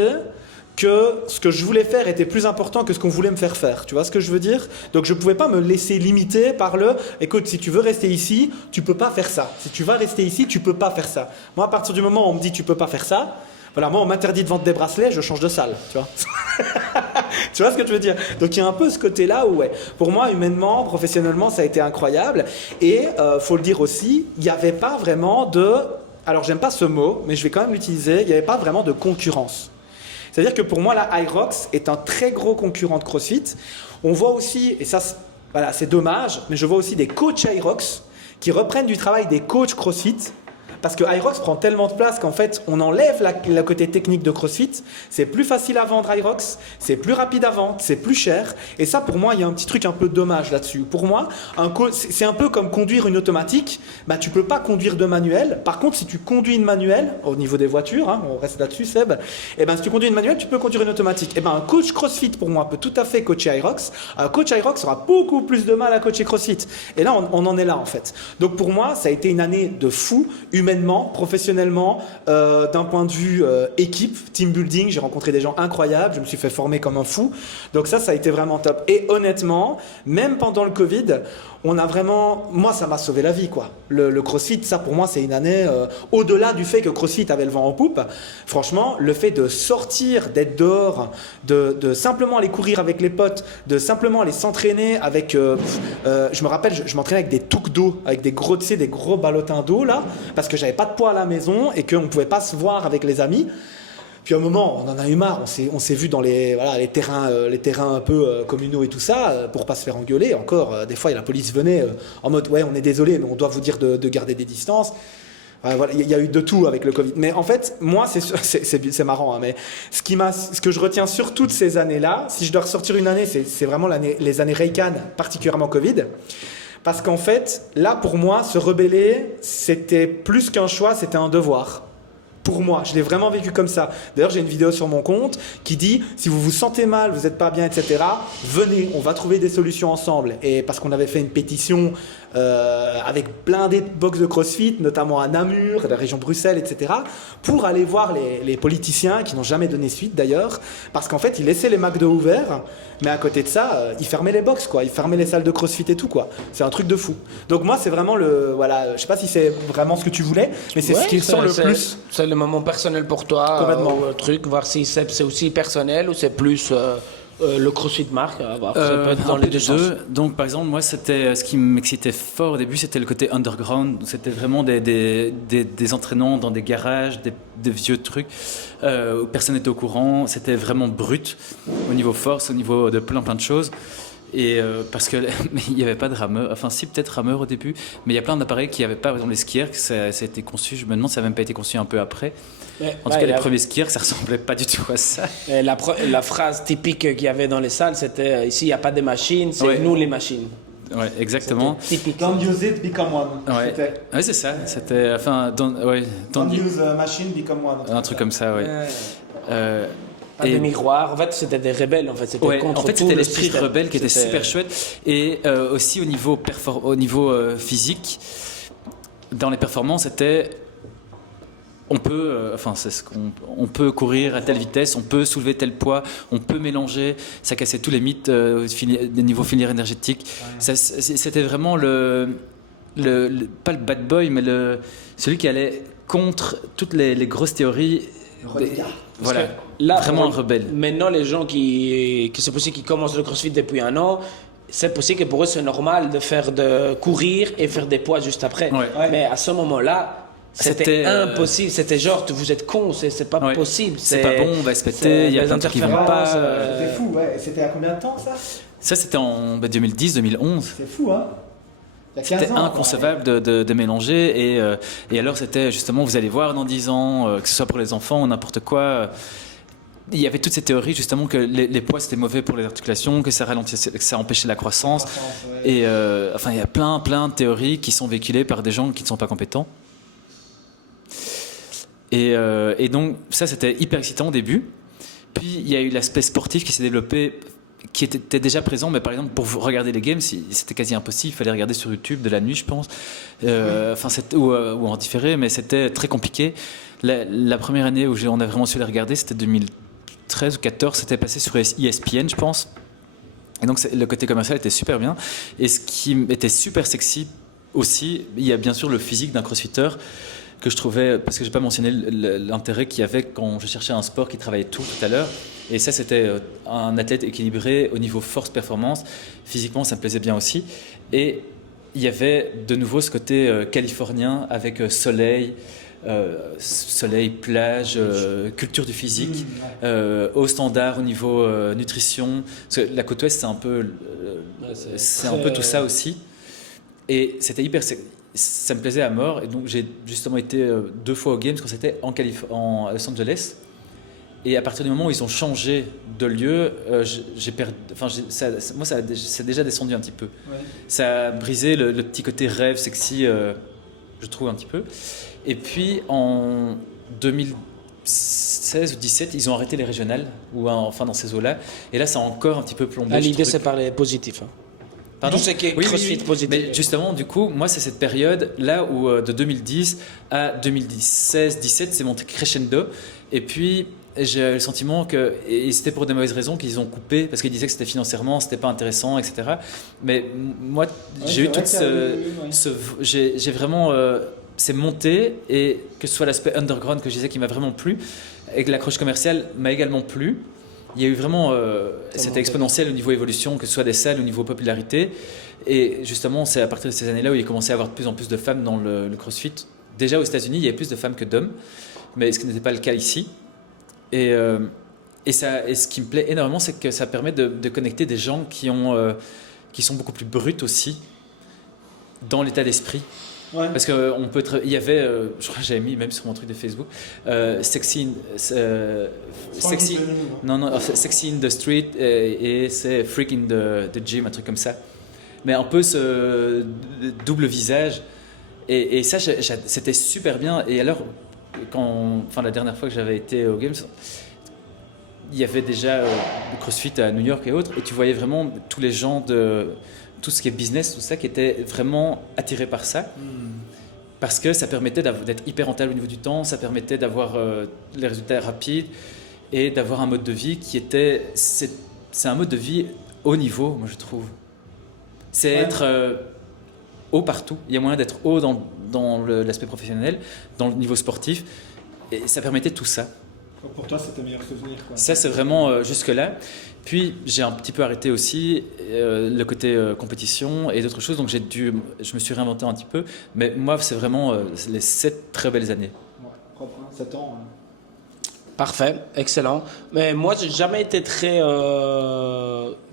que ce que je voulais faire était plus important que ce qu'on voulait me faire faire. Tu vois ce que je veux dire? Donc je ne pouvais pas me laisser limiter par écoute, si tu veux rester ici, tu ne peux pas faire ça. Si tu vas rester ici, tu ne peux pas faire ça. Moi, à partir du moment où on me dit tu ne peux pas faire ça, voilà, moi on m'interdit de vendre des bracelets, je change de salle. Tu vois? Tu vois ce que je veux dire? Donc il y a un peu ce côté-là où, ouais, pour moi, humainement, professionnellement, ça a été incroyable. Et faut le dire aussi, il n'y avait pas vraiment de... Alors j'aime pas ce mot, mais je vais quand même l'utiliser. Il n'y avait pas vraiment de concurrence. C'est-à-dire que pour moi, la Hyrox est un très gros concurrent de CrossFit. On voit aussi, et ça, voilà, c'est dommage, mais je vois aussi des coachs Hyrox qui reprennent du travail des coachs CrossFit. Parce que Hyrox prend tellement de place qu'en fait, on enlève le côté technique de CrossFit. C'est plus facile à vendre Hyrox, c'est plus rapide à vendre, c'est plus cher. Et ça, pour moi, il y a un petit truc un peu dommage là-dessus. Pour moi, c'est un peu comme conduire une automatique. Tu peux pas conduire de manuel. Par contre, si tu conduis une manuelle, au niveau des voitures, hein, on reste là-dessus, Seb, si tu conduis une manuelle, tu peux conduire une automatique. Un coach CrossFit, pour moi, peut tout à fait coacher Hyrox. Un coach Hyrox aura beaucoup plus de mal à coacher CrossFit. Et là, on en est là, en fait. Donc, pour moi, ça a été une année de fou, humainement, professionnellement, d'un point de vue équipe, team building, j'ai rencontré des gens incroyables, je me suis fait former comme un fou. Donc ça a été vraiment top. Et honnêtement, même pendant le Covid, on a vraiment... Moi, ça m'a sauvé la vie, quoi. Le CrossFit, ça pour moi, c'est une année... au-delà du fait que CrossFit avait le vent en poupe, franchement, le fait de sortir, d'être dehors, de simplement aller courir avec les potes, de simplement aller s'entraîner avec... je me rappelle, je m'entraînais avec des touques d'eau, avec des gros, tu sais, des gros ballotins d'eau, là, parce que j'avais pas de poids à la maison et qu'on ne pouvait pas se voir avec les amis. Puis à un moment, on en a eu marre, on s'est vu dans les terrains un peu communaux et tout ça, pour pas se faire engueuler. Encore, des fois, la police venait en mode « ouais, on est désolé, mais on doit vous dire de garder des distances ». Voilà, il y a eu de tout avec le Covid. Mais en fait, moi, c'est marrant, hein, mais ce que je retiens sur toutes ces années-là, si je dois ressortir une année, c'est vraiment les années Reikan, particulièrement Covid. Parce qu'en fait, là, pour moi, se rebeller, c'était plus qu'un choix, c'était un devoir. Pour moi, je l'ai vraiment vécu comme ça. D'ailleurs, j'ai une vidéo sur mon compte qui dit « Si vous vous sentez mal, vous n'êtes pas bien, etc., venez, on va trouver des solutions ensemble. » Et parce qu'on avait fait une pétition avec plein de box de CrossFit, notamment à Namur, la région Bruxelles, etc., pour aller voir les politiciens qui n'ont jamais donné suite d'ailleurs, parce qu'en fait, ils laissaient les McDo ouverts, mais à côté de ça, ils fermaient les box, quoi. Ils fermaient les salles de CrossFit et tout, quoi. C'est un truc de fou. Donc moi, c'est vraiment voilà, je sais pas si c'est vraiment ce que tu voulais, mais c'est ce qui ressort le plus. C'est le moment personnel pour toi, complètement. Truc, voir si c'est aussi personnel ou c'est plus le CrossFit marque, ça peut être dans un les peu deux des sens. Donc, par exemple, moi, c'était ce qui m'excitait fort au début, c'était le côté underground. C'était vraiment des entraînements dans des garages, des vieux trucs où personne n'était au courant. C'était vraiment brut au niveau force, au niveau de plein de choses. Et parce que mais il n'y avait pas de rameur, enfin si peut-être rameur au début, mais il y a plein d'appareils qui n'avaient pas, par exemple les skiers, ça a été conçu, je me demande si ça n'a même pas été conçu un peu après. En tout cas, les premiers skiers, ça ressemblait pas du tout à ça. Et la phrase typique qu'il y avait dans les salles, c'était ici il n'y a pas de machines, c'est nous les machines. Ouais, exactement. C'était typique. Don't use it, become one. Ouais, C'était ouais c'est ça. C'était, enfin, don't use a machine, become one. un truc comme ça, ouais. Pas de miroir. En fait, c'était des rebelles. En fait, c'était contre en fait, tout c'était le l'esprit système. rebelle qui était super chouette. Et aussi au niveau, physique, dans les performances, c'était. On peut, on peut courir à telle vitesse, on peut soulever tel poids, on peut mélanger. Ça cassait tous les mythes des niveaux filières énergétiques. Ouais. C'était vraiment pas le bad boy, mais celui qui allait contre toutes les grosses théories. Voilà, là, vraiment un rebelle. Maintenant, les gens qui c'est possible qu'ils commencent le CrossFit depuis un an, c'est possible que pour eux c'est normal de courir et faire des poids juste après. Ouais. Mais à ce moment-là, c'était impossible. C'était genre, vous êtes con, c'est pas possible. C'est pas bon, on va se péter, il y a plein de trucs qui vont pas. C'était fou, ouais. C'était à combien de temps ça? Ça, c'était en 2010-2011. C'est fou, hein? C'était inconcevable de mélanger et alors c'était justement, vous allez voir dans 10 ans, que ce soit pour les enfants ou n'importe quoi, il y avait toutes ces théories justement que les poids c'était mauvais pour les articulations, que ça ralentissait, que ça empêchait la croissance, ouais. Et enfin il y a plein de théories qui sont véhiculées par des gens qui ne sont pas compétents. Et donc ça c'était hyper excitant au début, puis il y a eu l'aspect sportif qui s'est développé, qui était déjà présent, mais par exemple pour regarder les games c'était quasi impossible, il fallait regarder sur YouTube de la nuit je pense, ou en différé, mais c'était très compliqué. La première année où on a vraiment su les regarder, c'était 2013 ou 2014, c'était passé sur ESPN je pense, et donc le côté commercial était super bien, et ce qui était super sexy aussi, il y a bien sûr le physique d'un crossfitter que je trouvais, parce que j'ai pas mentionné l'intérêt qu'il y avait quand je cherchais un sport qui travaillait tout à l'heure, et ça c'était un athlète équilibré au niveau force-performance, physiquement ça me plaisait bien aussi, et il y avait de nouveau ce côté californien avec soleil, plage, culture du physique, haut standard au niveau nutrition, parce que la côte ouest c'est un peu un peu tout ça aussi, et c'était hyper, ça me plaisait à mort, et donc j'ai justement été 2 fois aux Games quand c'était à Los Angeles, et à partir du moment où ils ont changé de lieu, j'ai perdu, moi ça c'est déjà descendu un petit peu, ouais. Ça a brisé le petit côté rêve sexy, je trouve un petit peu, et puis en 2016 ou 2017 ils ont arrêté les régionales, ou enfin dans ces eaux-là, et là ça a encore un petit peu plombé. L'idée c'est parler positif, hein. Pardon? Tout ce qui est CrossFit positif. Mais justement, du coup, moi, c'est cette période là où de 2010 à 2016-17, c'est monté crescendo. Et puis, j'ai le sentiment que, et c'était pour des mauvaises raisons qu'ils ont coupé, parce qu'ils disaient que c'était financièrement, c'était pas intéressant, etc. Mais moi, j'ai eu toute j'ai vraiment, c'est monté, et que ce soit l'aspect underground que je disais qui m'a vraiment plu, et que l'approche commerciale m'a également plu. Il y a eu vraiment, c'était exponentiel au niveau évolution, que ce soit des salles, au niveau popularité. Et justement, c'est à partir de ces années-là où il a commencé à avoir de plus en plus de femmes dans le CrossFit. Déjà aux États-Unis, il y avait plus de femmes que d'hommes, mais ce qui n'était pas le cas ici. Et ce qui me plaît énormément, c'est que ça permet de connecter des gens qui sont beaucoup plus bruts aussi, dans l'état d'esprit. Ouais. Parce qu'on peut il y avait, je crois que j'avais mis même sur mon truc de Facebook, sexy in the street, et c'est freak in the gym, un truc comme ça. Mais un peu ce double visage, et ça c'était super bien. Et alors, la dernière fois que j'avais été aux Games, il y avait déjà le CrossFit à New York et autres, et tu voyais vraiment tous les gens de tout ce qui est business, tout ça, qui était vraiment attiré par ça, parce que ça permettait d'être hyper rentable au niveau du temps, ça permettait d'avoir les résultats rapides, et d'avoir un mode de vie qui était, c'est un mode de vie haut niveau, moi je trouve. C'est être haut partout, il y a moyen d'être haut dans l'aspect professionnel, dans le niveau sportif, et ça permettait tout ça. Donc pour toi, c'est tes meilleurs souvenirs, quoi. Ça, c'est vraiment jusque-là. Puis, j'ai un petit peu arrêté aussi le côté compétition et d'autres choses. Donc, je me suis réinventé un petit peu. Mais moi, c'est vraiment les 7 très belles années. Ouais, propre, hein, 7 ans. Hein. Parfait, excellent. Mais moi, j'ai jamais été très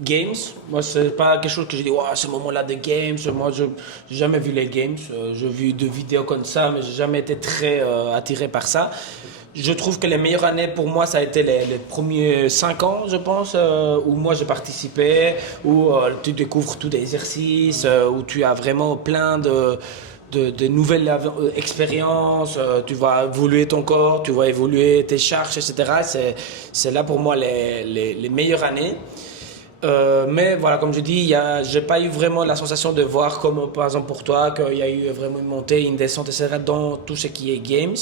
games. Moi, c'est pas quelque chose que je dis, ouais, ce moment-là de games. Moi, j'ai jamais vu les games. J'ai vu des vidéos comme ça, mais j'ai jamais été très attiré par ça. Je trouve que les meilleures années pour moi, ça a été les premiers 5 ans, je pense, où moi j'ai participé, où tu découvres tous les exercices, où tu as vraiment plein de nouvelles expériences, tu vas évoluer ton corps, tu vas évoluer tes charges, etc. C'est là pour moi les meilleures années. Mais voilà, comme je dis, j'ai pas eu vraiment la sensation de voir, comme par exemple pour toi, qu'il y a eu vraiment une montée, une descente, etc. dans tout ce qui est games.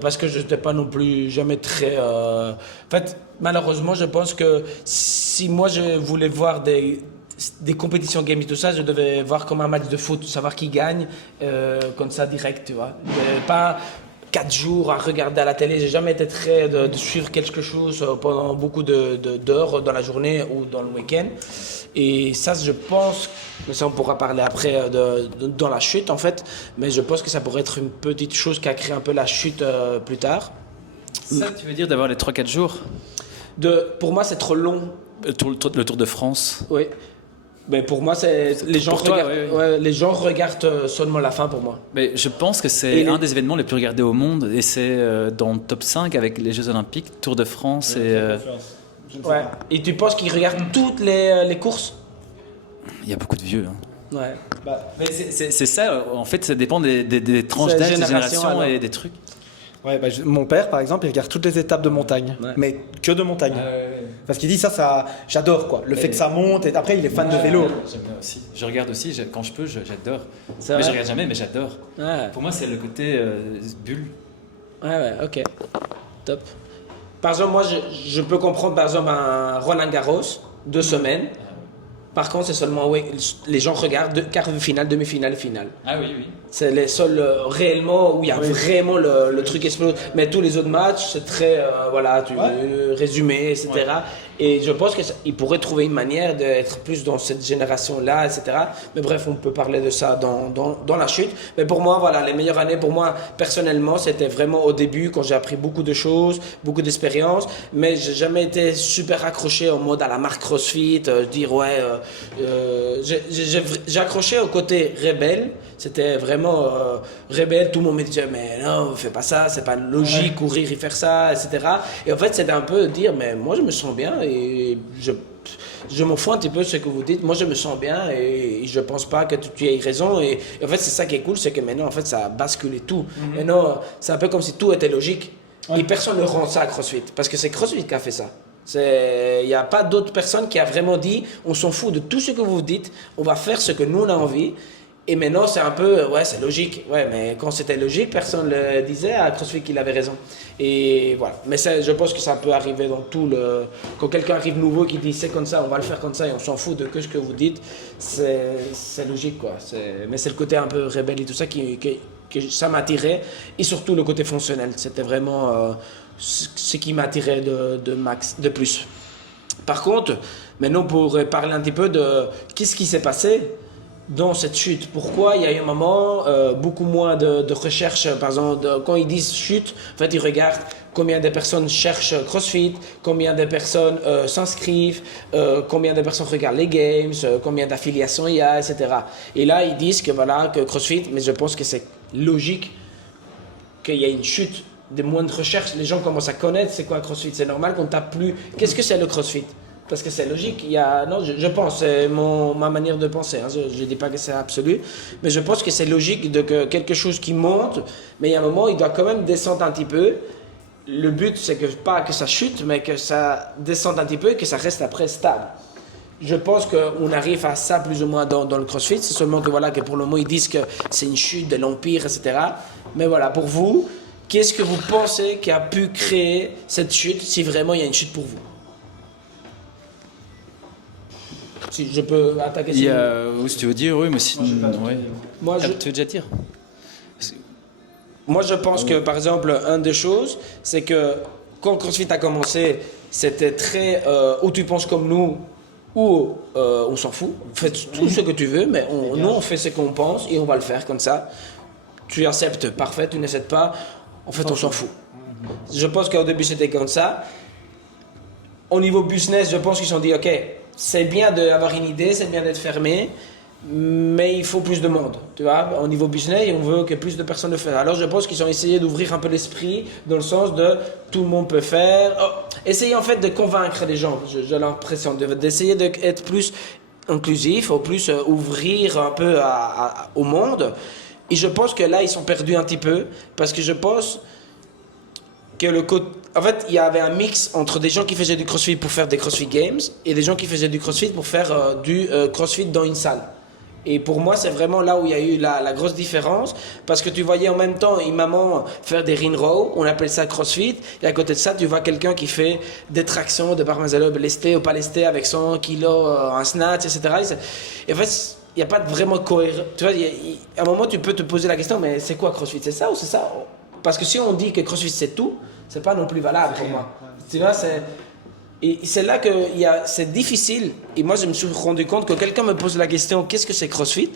Parce que je n'étais pas non plus jamais très... En fait, malheureusement, je pense que si moi je voulais voir des compétitions games et tout ça, je devais voir comme un match de foot, savoir qui gagne, comme ça direct, tu vois. Pas 4 jours à regarder à la télé, j'ai jamais été très de suivre quelque chose pendant beaucoup d'heures dans la journée ou dans le week-end. Et ça, je pense, mais ça on pourra parler après dans la chute en fait, mais je pense que ça pourrait être une petite chose qui a créé un peu la chute plus tard. Ça, tu veux dire d'avoir les 3-4 jours Pour moi, c'est trop long. le Tour de France. Oui. Mais pour moi, les gens pour toi, regardent, ouais. les gens regardent seulement la fin pour moi. Mais je pense que c'est Et un des événements les plus regardés au monde et c'est dans le top 5 avec les Jeux Olympiques, Tour de France et... Je ne sais Ouais. pas. Et tu penses qu'ils regardent toutes les courses? Il y a beaucoup de vieux. Hein. Ouais. Bah, Mais c'est ça, en fait, ça dépend des tranches C'est d'âge, des génération, générations alors. et des trucs. ouais, bah, mon père, par exemple, il regarde toutes les étapes de montagne. Ouais. Mais que de montagne. Parce qu'il dit ça j'adore quoi. Le fait que ça monte. Et après, il est fan de vélo. J'aime bien aussi. Je regarde aussi, quand je peux, j'adore. C'est Mais vrai? je regarde jamais, mais j'adore. Ouais. Pour moi, c'est le côté bulle. Ouais, ok. Top. Par exemple, moi, je peux comprendre, par exemple, un Roland Garros, 2 semaines. Par contre, c'est seulement, oui, les gens regardent quart de finale, demi-finale, finale. Ah oui, oui. C'est les seuls réellement où il y a vraiment le truc explose. Mais tous les autres matchs, c'est très, voilà, résumé, etc. Ouais. Et je pense qu'ils pourraient trouver une manière d'être plus dans cette génération-là, etc. Mais bref, on peut parler de ça dans la chute. Mais pour moi, voilà, les meilleures années, pour moi, personnellement, c'était vraiment au début, quand j'ai appris beaucoup de choses, beaucoup d'expériences. Mais j'ai jamais été super accroché en mode à la marque CrossFit, dire, ouais, j'ai accroché au côté rebelle. C'était vraiment rebelle. Tout le monde me disait, mais non, fais pas ça, c'est pas logique, courir et faire ça, etc. Et en fait, c'était un peu dire, mais moi, je me sens bien et je m'en fous un petit peu de ce que vous dites. Moi, je me sens bien et je pense pas que tu aies raison. Et en fait, c'est ça qui est cool, c'est que maintenant, en fait, ça a basculé tout. Maintenant, c'est un peu comme si tout était logique. Et personne ne rend ça à CrossFit. Parce que c'est CrossFit qui a fait ça. Il n'y a pas d'autre personne qui a vraiment dit, on s'en fout de tout ce que vous dites, on va faire ce que nous, on a envie. Et maintenant, c'est un peu, ouais, c'est logique. Ouais, mais quand c'était logique, personne ne le disait à CrossFit qu'il avait raison. Et voilà. Mais ça, je pense que ça peut arriver dans tout le... Quand quelqu'un arrive nouveau qui dit c'est comme ça, on va le faire comme ça et on s'en fout de ce que vous dites, c'est logique, quoi. Mais c'est le côté un peu rebelle et tout ça que ça m'attirait. Et surtout le côté fonctionnel. C'était vraiment ce qui m'attirait de plus. Par contre, maintenant, on pourrait parler un petit peu de qu'est-ce qui s'est passé dans cette chute. Pourquoi il y a eu un moment, beaucoup moins de recherche, par exemple, quand ils disent chute, en fait, ils regardent combien de personnes cherchent CrossFit, combien de personnes s'inscrivent, combien de personnes regardent les games, combien d'affiliations il y a, etc. Et là, ils disent que voilà, que CrossFit, mais je pense que c'est logique qu'il y ait une chute, des moins de recherche, les gens commencent à connaître c'est quoi CrossFit, c'est normal qu'on tape plus, qu'est-ce que c'est le CrossFit? Parce que c'est logique, non, je pense, c'est ma manière de penser, hein. Je ne dis pas que c'est absolu, mais je pense que c'est logique que quelque chose qui monte, mais il y a un moment, il doit quand même descendre un petit peu. Le but, c'est que pas que ça chute, mais que ça descende un petit peu et que ça reste après stable. Je pense qu'on arrive à ça plus ou moins dans le CrossFit, c'est seulement que, voilà, que pour le moment, ils disent que c'est une chute de l'Empire, etc. Mais voilà, pour vous, qu'est-ce que vous pensez qui a pu créer cette chute, si vraiment il y a une chute pour vous? Si je peux attaquer ça. Oui, si tu veux dire, oui, mais si. Ouais. Moi, Tu veux déjà dire Moi, je pense que, par exemple, une des choses, c'est que quand CrossFit a commencé, c'était très où tu penses comme nous ou on s'en fout. Fais tout ce que tu veux, mais nous on fait ce qu'on pense et on va le faire comme ça. Tu acceptes, parfait, tu n'acceptes pas, en fait on s'en fout. Je pense qu'au début c'était comme ça. Au niveau business, je pense qu'ils se sont dit ok, c'est bien d'avoir une idée, c'est bien d'être fermé, mais il faut plus de monde. Tu vois, au niveau business, on veut que plus de personnes le fassent. Alors je pense qu'ils ont essayé d'ouvrir un peu l'esprit dans le sens de tout le monde peut faire. Essayer en fait de convaincre les gens. J'ai l'impression d'essayer d'être plus inclusif, ou plus ouvrir un peu au monde. Et je pense que là ils sont perdus un petit peu parce que je pense que en fait, il y avait un mix entre des gens qui faisaient du CrossFit pour faire des CrossFit Games et des gens qui faisaient du CrossFit pour faire du CrossFit dans une salle. Et pour moi, c'est vraiment là où il y a eu la grosse différence parce que tu voyais en même temps une maman faire des ring row, on appelle ça CrossFit, et à côté de ça, tu vois quelqu'un qui fait des tractions de barres à lesté ou pas lesté avec 100 kilos en snatch, etc. Et en fait, il n'y a pas vraiment cohérence. Tu vois, à un moment, tu peux te poser la question, mais c'est quoi CrossFit? C'est ça ou c'est ça? Parce que si on dit que CrossFit c'est tout, c'est pas non plus valable pour moi. Tu vois, et c'est là que c'est difficile. Et moi, je me suis rendu compte que quelqu'un me pose la question, qu'est-ce que c'est CrossFit?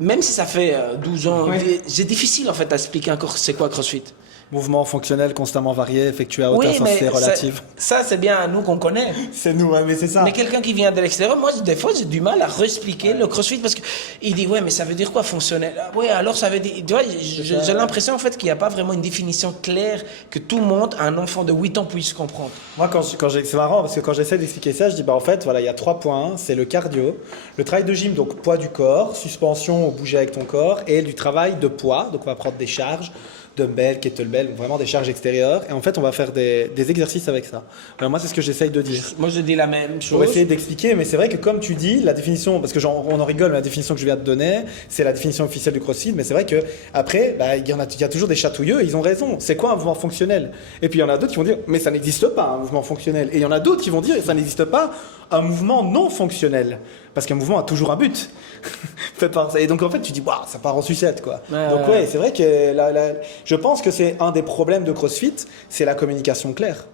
Même si ça fait 12 ans, c'est difficile en fait à expliquer encore c'est quoi CrossFit. Mouvement fonctionnel constamment varié, effectué à hauteur sensée relative. Ça c'est bien à nous qu'on connaît. C'est nous, mais c'est ça. Mais quelqu'un qui vient de l'extérieur, moi des fois j'ai du mal à réexpliquer le CrossFit parce qu'il dit ouais mais ça veut dire quoi fonctionnel? Ouais alors ça veut dire, tu vois, j'ai l'impression en fait qu'il n'y a pas vraiment une définition claire que tout le monde, un enfant de 8 ans puisse comprendre. Moi c'est marrant parce que quand j'essaie d'expliquer ça, je dis en fait voilà il y a 3 points, c'est le cardio, le travail de gym donc poids du corps, suspension ou bouger avec ton corps et du travail de poids, donc on va prendre des charges. Dumbbell, kettlebell, vraiment des charges extérieures. Et en fait, on va faire des exercices avec ça. Alors moi, c'est ce que j'essaye de dire. Moi, je dis la même chose. Pour essayer d'expliquer, mais c'est vrai que comme tu dis, la définition, parce que on en rigole, mais la définition que je viens de donner, c'est la définition officielle du CrossFit. Mais c'est vrai que après, il y a toujours des chatouilleux et ils ont raison. C'est quoi un mouvement fonctionnel? Et puis il y en a d'autres qui vont dire, mais ça n'existe pas un mouvement fonctionnel. Et il y en a d'autres qui vont dire, ça n'existe pas un mouvement non fonctionnel. Parce qu'un mouvement a toujours un but. Et donc en fait, tu dis, waouh, ça part en sucette, quoi. Donc ouais, c'est vrai que je pense que c'est un des problèmes de CrossFit, c'est la communication claire.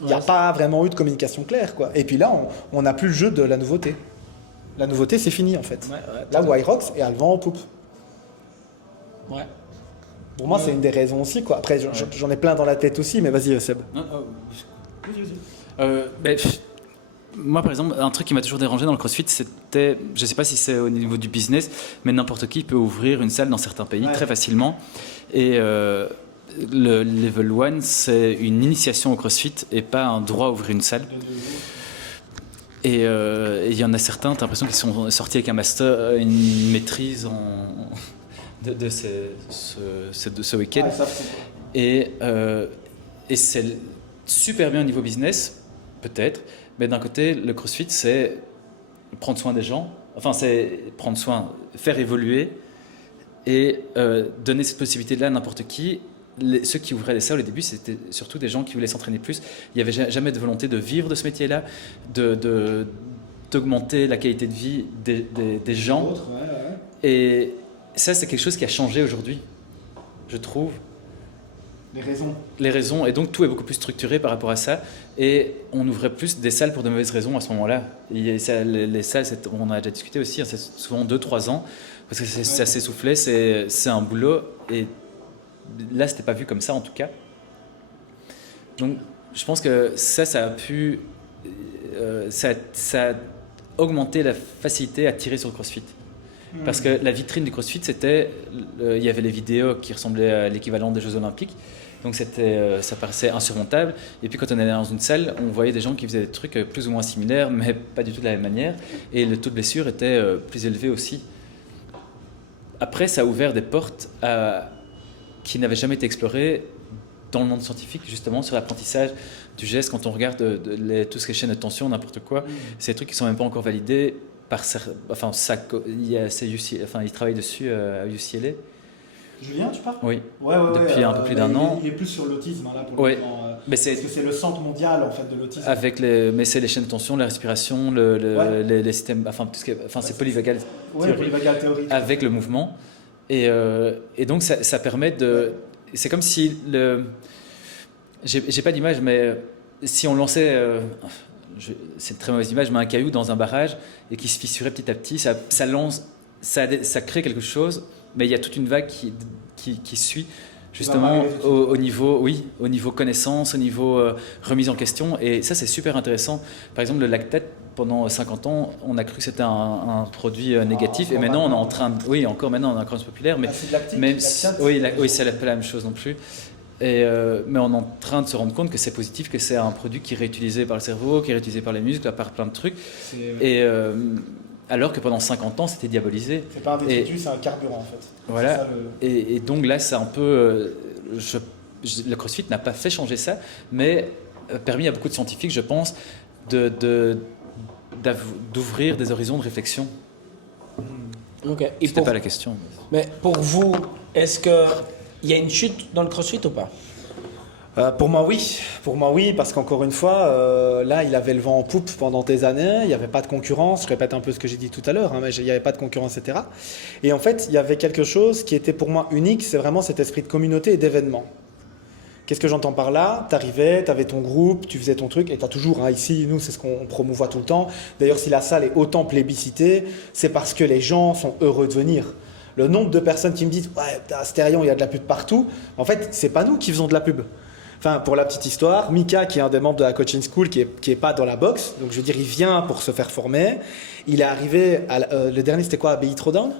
Il n'y a pas vraiment eu de communication claire, quoi. Et puis là, on n'a plus le jeu de la nouveauté. La nouveauté, c'est fini, en fait. Là, Wyrox est à le vent en poupe. Ouais. Pour moi, c'est une des raisons aussi, quoi. Après, j'en ai plein dans la tête aussi, mais vas-y, Seb. Moi, par exemple, un truc qui m'a toujours dérangé dans le CrossFit, c'était, je ne sais pas si c'est au niveau du business, mais n'importe qui peut ouvrir une salle dans certains pays très facilement. Et le Level 1, c'est une initiation au CrossFit et pas un droit à ouvrir une salle. Et il y en a certains, tu as l'impression qu'ils sont sortis avec un master, une maîtrise de ce week-end. Et c'est super bien au niveau business, peut-être. Mais d'un côté, le CrossFit, c'est prendre soin des gens, enfin, c'est prendre soin, faire évoluer et donner cette possibilité-là à n'importe qui. Ceux qui ouvraient des salles au début, c'était surtout des gens qui voulaient s'entraîner plus. Il n'y avait jamais de volonté de vivre de ce métier-là, d'augmenter la qualité de vie des gens. Et ça, c'est quelque chose qui a changé aujourd'hui, je trouve. Les raisons, et donc tout est beaucoup plus structuré par rapport à ça, et on ouvrait plus des salles pour de mauvaises raisons à ce moment-là. Les salles, on a déjà discuté aussi, c'est souvent 2-3 ans, parce que ça s'essoufflait, c'est un boulot, et là c'était pas vu comme ça en tout cas. Donc je pense que ça a pu, ça a augmenté la facilité à tirer sur le CrossFit. Parce que la vitrine du CrossFit, c'était, il y avait les vidéos qui ressemblaient à l'équivalent des Jeux Olympiques, donc ça paraissait insurmontable. Et puis quand on allait dans une salle, on voyait des gens qui faisaient des trucs plus ou moins similaires, mais pas du tout de la même manière, et le taux de blessure était plus élevé aussi. Après, ça a ouvert des portes qui n'avaient jamais été explorées dans le monde scientifique, justement sur l'apprentissage du geste. Quand on regarde tout ce qui est chaîne de tension, n'importe quoi, c'est des trucs qui ne sont même pas encore validés. Il travaille dessus à UCLA. Julien, tu parles? Oui, depuis un peu plus d'un an. Il est plus sur l'autisme, là, pour le moment. Parce que c'est le centre mondial, en fait, de l'autisme. Mais c'est les chaînes de tension, la respiration, les systèmes, c'est polyvagal théorie. Avec le mouvement. Et donc, ça permet de... C'est comme si J'ai pas d'image, mais si on lançait, c'est une très mauvaise image, mais un caillou dans un barrage et qui se fissurait petit à petit, ça lance, ça crée quelque chose, mais il y a toute une vague qui suit justement au niveau, oui, au niveau connaissance, au niveau remise en question, et ça c'est super intéressant. Par exemple, le lactate, pendant 50 ans, on a cru que c'était un produit négatif, et maintenant on est en train de, oui, encore maintenant on est encore populaire, mais même, oui, c'est pas la même chose non plus. Mais on est en train de se rendre compte que c'est positif, que c'est un produit qui est réutilisé par le cerveau, qui est réutilisé par les muscles, par plein de trucs. Et alors que pendant 50 ans, c'était diabolisé. C'est pas un détritus, c'est un carburant en fait. Voilà. Ça, et donc là, c'est un peu. Le CrossFit n'a pas fait changer ça, mais permis à beaucoup de scientifiques, je pense, d'ouvrir des horizons de réflexion. Ok. C'était pas la question. Mais pour vous, est-ce qu'il y a une chute dans le CrossFit ou pas? Pour moi oui, parce qu'encore une fois, là il avait le vent en poupe pendant des années, il n'y avait pas de concurrence, je répète un peu ce que j'ai dit tout à l'heure, hein, mais il n'y avait pas de concurrence, etc. Et en fait, il y avait quelque chose qui était pour moi unique, c'est vraiment cet esprit de communauté et d'événement. Qu'est-ce que j'entends par là? T'arrivais, t'avais ton groupe, tu faisais ton truc, et t'as toujours, hein, ici, nous c'est ce qu'on promouvoit tout le temps, d'ailleurs si la salle est autant plébiscitée, c'est parce que les gens sont heureux de venir. Le nombre de personnes qui me disent « ouais, à Stérion, il y a de la pub partout », en fait, c'est pas nous qui faisons de la pub. Enfin, pour la petite histoire, Mika, qui est un des membres de la coaching school, qui est pas dans la boxe, donc je veux dire, il vient pour se faire former. Il est arrivé, le dernier c'était quoi, ABI Throwdown,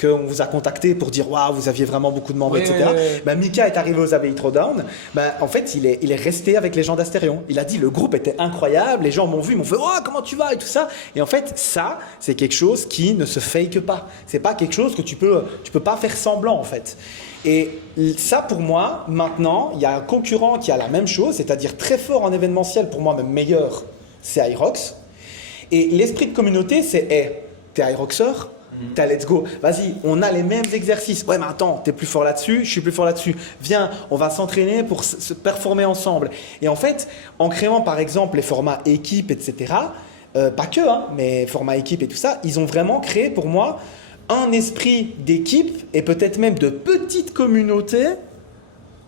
qu'on vous a contacté pour dire waouh, vous aviez vraiment beaucoup de membres, etc. Ben, Mika est arrivé aux ABI Throwdown. Ben, en fait, il est resté avec les gens d'Astérion. Il a dit le groupe était incroyable, les gens m'ont vu, ils m'ont fait oh, comment tu vas et tout ça. Et en fait, ça, c'est quelque chose qui ne se fake pas. C'est pas quelque chose que tu peux pas faire semblant en fait. Et ça, pour moi, maintenant, il y a un concurrent qui a la même chose, c'est-à-dire très fort en événementiel, pour moi même meilleur, c'est Hyrox. Et l'esprit de communauté, c'est hey, t'es Hyroxer, t'as let's go, vas-y, on a les mêmes exercices. Ouais, mais attends, t'es plus fort là-dessus, je suis plus fort là-dessus. Viens, on va s'entraîner pour se performer ensemble. Et en fait, en créant par exemple les formats équipe, etc., pas que, hein, mais formats équipe et tout ça, ils ont vraiment créé pour moi un esprit d'équipe et peut-être même de petite communauté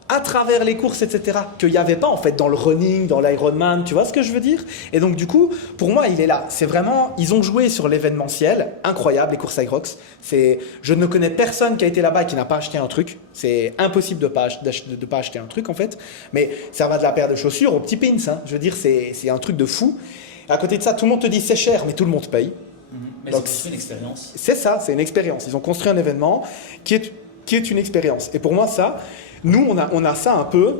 à travers les courses, etc. qu'il n'y avait pas en fait dans le running, dans l'Ironman, tu vois ce que je veux dire? Et donc du coup, pour moi, il est là. C'est vraiment, ils ont joué sur l'événementiel, incroyable, les courses Hyrox. Je ne connais personne qui a été là-bas et qui n'a pas acheté un truc. C'est impossible de pas acheter un truc en fait. Mais ça va de la paire de chaussures au petit pins. Hein. Je veux dire, c'est un truc de fou. Et à côté de ça, tout le monde te dit c'est cher, mais tout le monde paye. Mais c'est une expérience. C'est ça, c'est une expérience. Ils ont construit un événement qui est une expérience. Et pour moi, ça, nous, on a ça un peu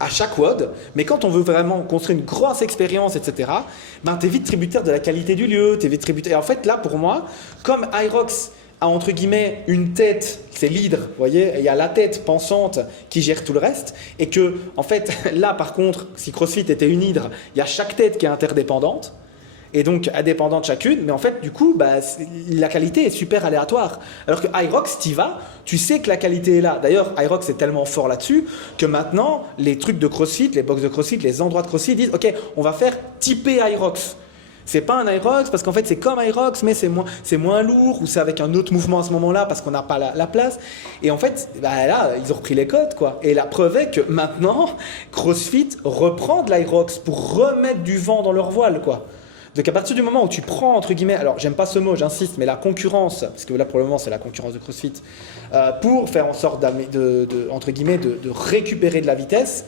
à chaque WOD, mais quand on veut vraiment construire une grosse expérience, etc., ben, tu es vite tributaire de la qualité du lieu, tu es vite tributaire. Et en fait, là, pour moi, comme Hyrox a entre guillemets une tête, c'est l'hydre, vous voyez, il y a la tête pensante qui gère tout le reste, et que, en fait, là, par contre, si CrossFit était une hydre, il y a chaque tête qui est interdépendante, et donc indépendante chacune, mais en fait, du coup, bah, la qualité est super aléatoire. Alors que Hyrox, t'y vas, tu sais que la qualité est là. D'ailleurs, Hyrox est tellement fort là-dessus que maintenant, les trucs de CrossFit, les box de CrossFit, les endroits de CrossFit disent « Ok, on va faire typer Hyrox ». C'est pas un Hyrox parce qu'en fait, c'est comme Hyrox, mais c'est moins lourd, ou c'est avec un autre mouvement à ce moment-là parce qu'on n'a pas la place. Et en fait, bah, là, ils ont repris les codes, quoi. Et la preuve est que maintenant, CrossFit reprend de l'Hyrox pour remettre du vent dans leur voile, quoi. Donc à partir du moment où tu prends, entre guillemets, alors j'aime pas ce mot, j'insiste, mais la concurrence, parce que là pour le moment c'est la concurrence de CrossFit, pour faire en sorte entre guillemets, de récupérer de la vitesse,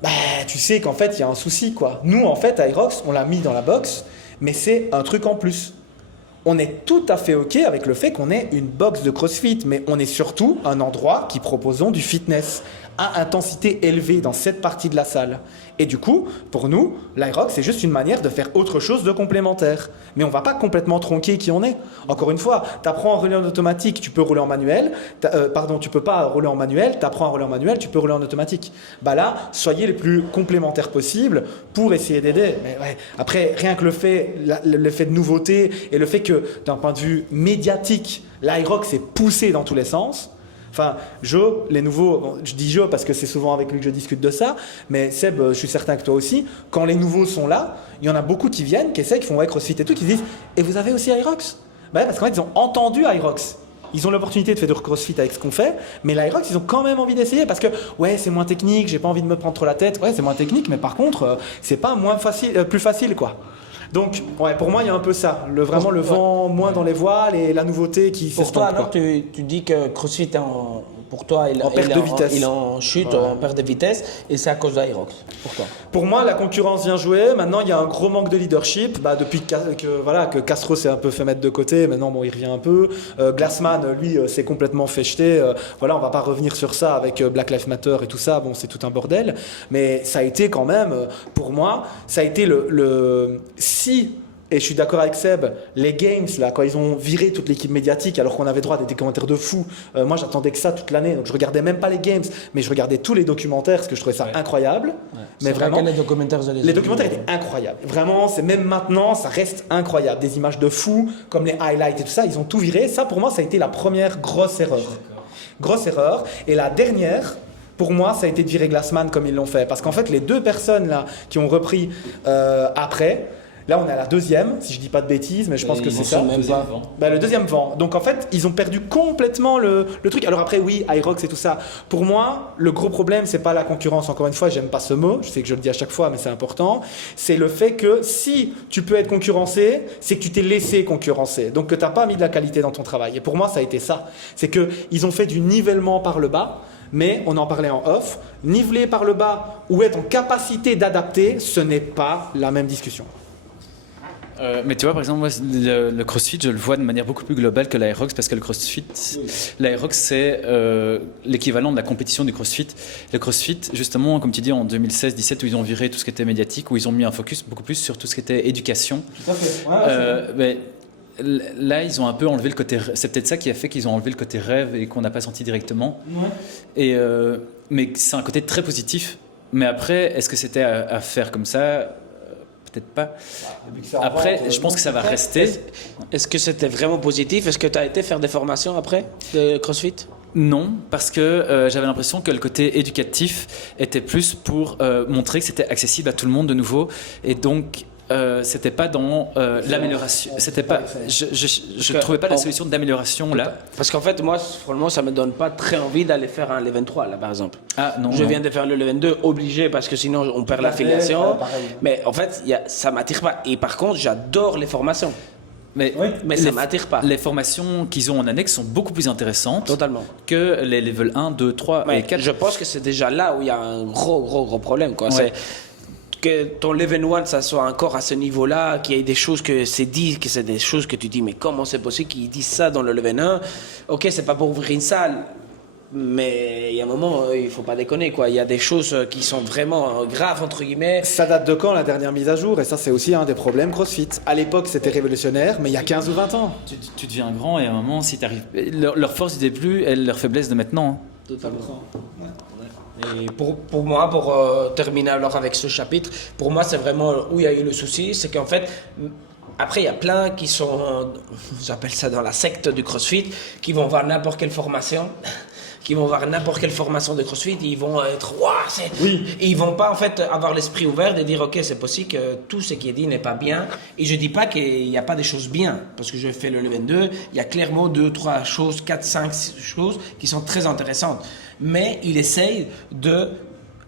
bah, tu sais qu'en fait il y a un souci, quoi. Nous en fait à Hyrox, on l'a mis dans la box, mais c'est un truc en plus. On est tout à fait OK avec le fait qu'on ait une box de CrossFit, mais on est surtout un endroit qui proposons du fitness à intensité élevée dans cette partie de la salle. Et du coup, pour nous, l'Hyrox, c'est juste une manière de faire autre chose de complémentaire. Mais on ne va pas complètement tronquer qui on est. Encore une fois, tu apprends à rouler en automatique, tu peux rouler en manuel. Tu peux pas rouler en manuel, tu apprends à rouler en manuel, tu peux rouler en automatique. Bah là, soyez les plus complémentaires possibles pour essayer d'aider. Mais ouais, après, rien que l'effet de nouveauté et le fait que, d'un point de vue médiatique, l'Hyrox est poussé dans tous les sens. Enfin, Joe, les nouveaux, bon, je dis Joe parce que c'est souvent avec lui que je discute de ça, mais Seb, je suis certain que toi aussi, quand les nouveaux sont là, il y en a beaucoup qui viennent, qui essaient, qui font ouais, CrossFit et tout, qui disent « Et vous avez aussi Hyrox ?» Bah, parce qu'en fait, ils ont entendu Hyrox. ils ont l'opportunité de faire du CrossFit avec ce qu'on fait, mais l'Aerox, ils ont quand même envie d'essayer parce que, ouais, c'est moins technique, j'ai pas envie de me prendre trop la tête. Ouais, c'est moins technique, mais par contre, c'est pas moins facile, plus facile, quoi. Donc, ouais, pour moi, il y a un peu ça. Vraiment, le vent moins dans les voiles et la nouveauté qui Pour s'estompe, toi, alors, quoi. tu dis que CrossFit, pour toi, En perte de vitesse. il est en chute, en perte de vitesse, et c'est à cause d'Aerox, pour toi. Pour moi, la concurrence vient jouer. Maintenant, il y a un gros manque de leadership. Depuis que Castro s'est un peu fait mettre de côté, maintenant, bon, il revient un peu. Glassman, lui, s'est complètement fait jeter. Voilà, on va pas revenir sur ça avec Black Lives Matter et tout ça. Bon, c'est tout un bordel. Mais ça a été quand même, pour moi, ça a été si. Et je suis d'accord avec Seb, les Games, là, quand ils ont viré toute l'équipe médiatique, alors qu'on avait droit à des commentaires de fous, moi j'attendais que ça toute l'année, donc je regardais même pas les Games, mais je regardais tous les documentaires, parce que je trouvais ça incroyable. Ouais. Mais vraiment, les documentaires, les documentaires étaient incroyables. Vraiment, c'est même maintenant, ça reste incroyable. Des images de fous, comme les highlights et tout ça, ils ont tout viré. Ça, pour moi, ça a été la première grosse erreur. Grosse erreur. Et la dernière, pour moi, ça a été de virer Glassman comme ils l'ont fait. Parce qu'en fait, les deux personnes là qui ont repris après, là, on est à la deuxième, si je dis pas de bêtises, mais je pense que c'est ça. Le deuxième vent. Donc en fait, ils ont perdu complètement le truc. Alors après, oui, Aerox et tout ça. Pour moi, le gros problème, c'est pas la concurrence. Encore une fois, j'aime pas ce mot. Je sais que je le dis à chaque fois, mais c'est important. C'est le fait que si tu peux être concurrencé, c'est que tu t'es laissé concurrencer. Donc que t'as pas mis de la qualité dans ton travail. Et pour moi, ça a été ça. C'est que ils ont fait du nivellement par le bas. Mais on en parlait en off, niveler par le bas ou être en capacité d'adapter, ce n'est pas la même discussion. Mais tu vois, par exemple, moi, le CrossFit, je le vois de manière beaucoup plus globale que l'Aerox, parce que le CrossFit, l'Aerox, c'est l'équivalent de la compétition du CrossFit. Le CrossFit, justement, comme tu dis, en 2016-17, où ils ont viré tout ce qui était médiatique, où ils ont mis un focus beaucoup plus sur tout ce qui était éducation. Tout à fait. Mais là, ils ont un peu enlevé le côté. C'est peut-être ça qui a fait qu'ils ont enlevé le côté rêve et qu'on n'a pas senti directement. Ouais. Mais c'est un côté très positif. Mais après, est-ce que c'était à faire comme ça? Peut-être pas. Après, je pense que ça va rester. Est-ce que c'était vraiment positif? Est-ce que tu as été faire des formations après de CrossFit? Non, parce que j'avais l'impression que le côté éducatif était plus pour montrer que c'était accessible à tout le monde de nouveau. Et donc, c'était pas dans l'amélioration. C'était pas. Je trouvais pas la solution d'amélioration là. Parce qu'en fait, moi, franchement, ça me donne pas très envie d'aller faire un Level 3 là, par exemple. Ah non. Je viens de faire le Level 2 obligé parce que sinon on perd l'affiliation. Mais en fait, ça m'attire pas. Et par contre, j'adore les formations. Mais ça m'attire pas. Les formations qu'ils ont en annexe sont beaucoup plus intéressantes. Totalement. Que les level 1, 2, 3 et 4. Je pense que c'est déjà là où il y a un gros problème, quoi. Ouais. C'est que ton level 1, ça soit encore à ce niveau-là, qu'il y ait des choses que c'est dit, que c'est des choses que tu dis, mais comment c'est possible qu'ils disent ça dans le level 1? Ok, c'est pas pour ouvrir une salle, mais il y a un moment, il faut pas déconner, quoi. Il y a des choses qui sont vraiment graves, entre guillemets. Ça date de quand, la dernière mise à jour? Et ça, c'est aussi un des problèmes CrossFit. À l'époque, c'était révolutionnaire, mais il y a 15 ou 20 ans. Tu deviens grand et à un moment, si tu arrives. Leur force du début et leur faiblesse de maintenant. Totalement. Et pour moi, pour terminer alors avec ce chapitre, pour moi, c'est vraiment où il y a eu le souci, c'est qu'en fait, après, il y a plein qui sont, j'appelle ça dans la secte du CrossFit, qui vont voir n'importe quelle formation. Qui vont voir n'importe quelle formation de CrossFit, ils vont être et ils vont pas en fait avoir l'esprit ouvert de dire ok, c'est possible que tout ce qui est dit n'est pas bien. Et je dis pas qu'il n'y a pas des choses bien, parce que je fais le level 2, il y a clairement 2, 3 choses, 4, 5 choses qui sont très intéressantes. Mais ils essayent de,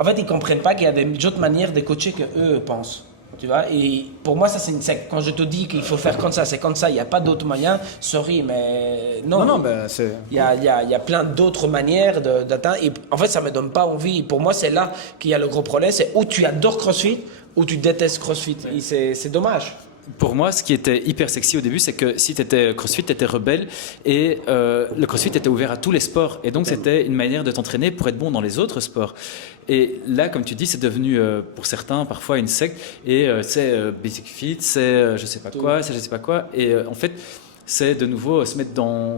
en fait, ils comprennent pas qu'il y a d'autres manières de coacher que eux pensent. Tu vois, et pour moi, ça c'est une secte. Quand je te dis qu'il faut faire comme ça, c'est comme ça, il n'y a pas d'autre moyen. Sorry, mais non. C'est. Il y a plein d'autres manières d'atteindre. Et en fait, ça ne me donne pas envie. Pour moi, c'est là qu'il y a le gros problème. C'est où tu adores CrossFit, ou tu détestes CrossFit. Et c'est dommage. Pour moi, ce qui était hyper sexy au début, c'est que si tu étais CrossFit, tu étais rebelle et le CrossFit était ouvert à tous les sports. Et donc, c'était une manière de t'entraîner pour être bon dans les autres sports. Et là, comme tu dis, c'est devenu pour certains parfois une secte. Et c'est Basic Fit, c'est je sais pas quoi, c'est je sais pas quoi. Et en fait, c'est de nouveau se mettre dans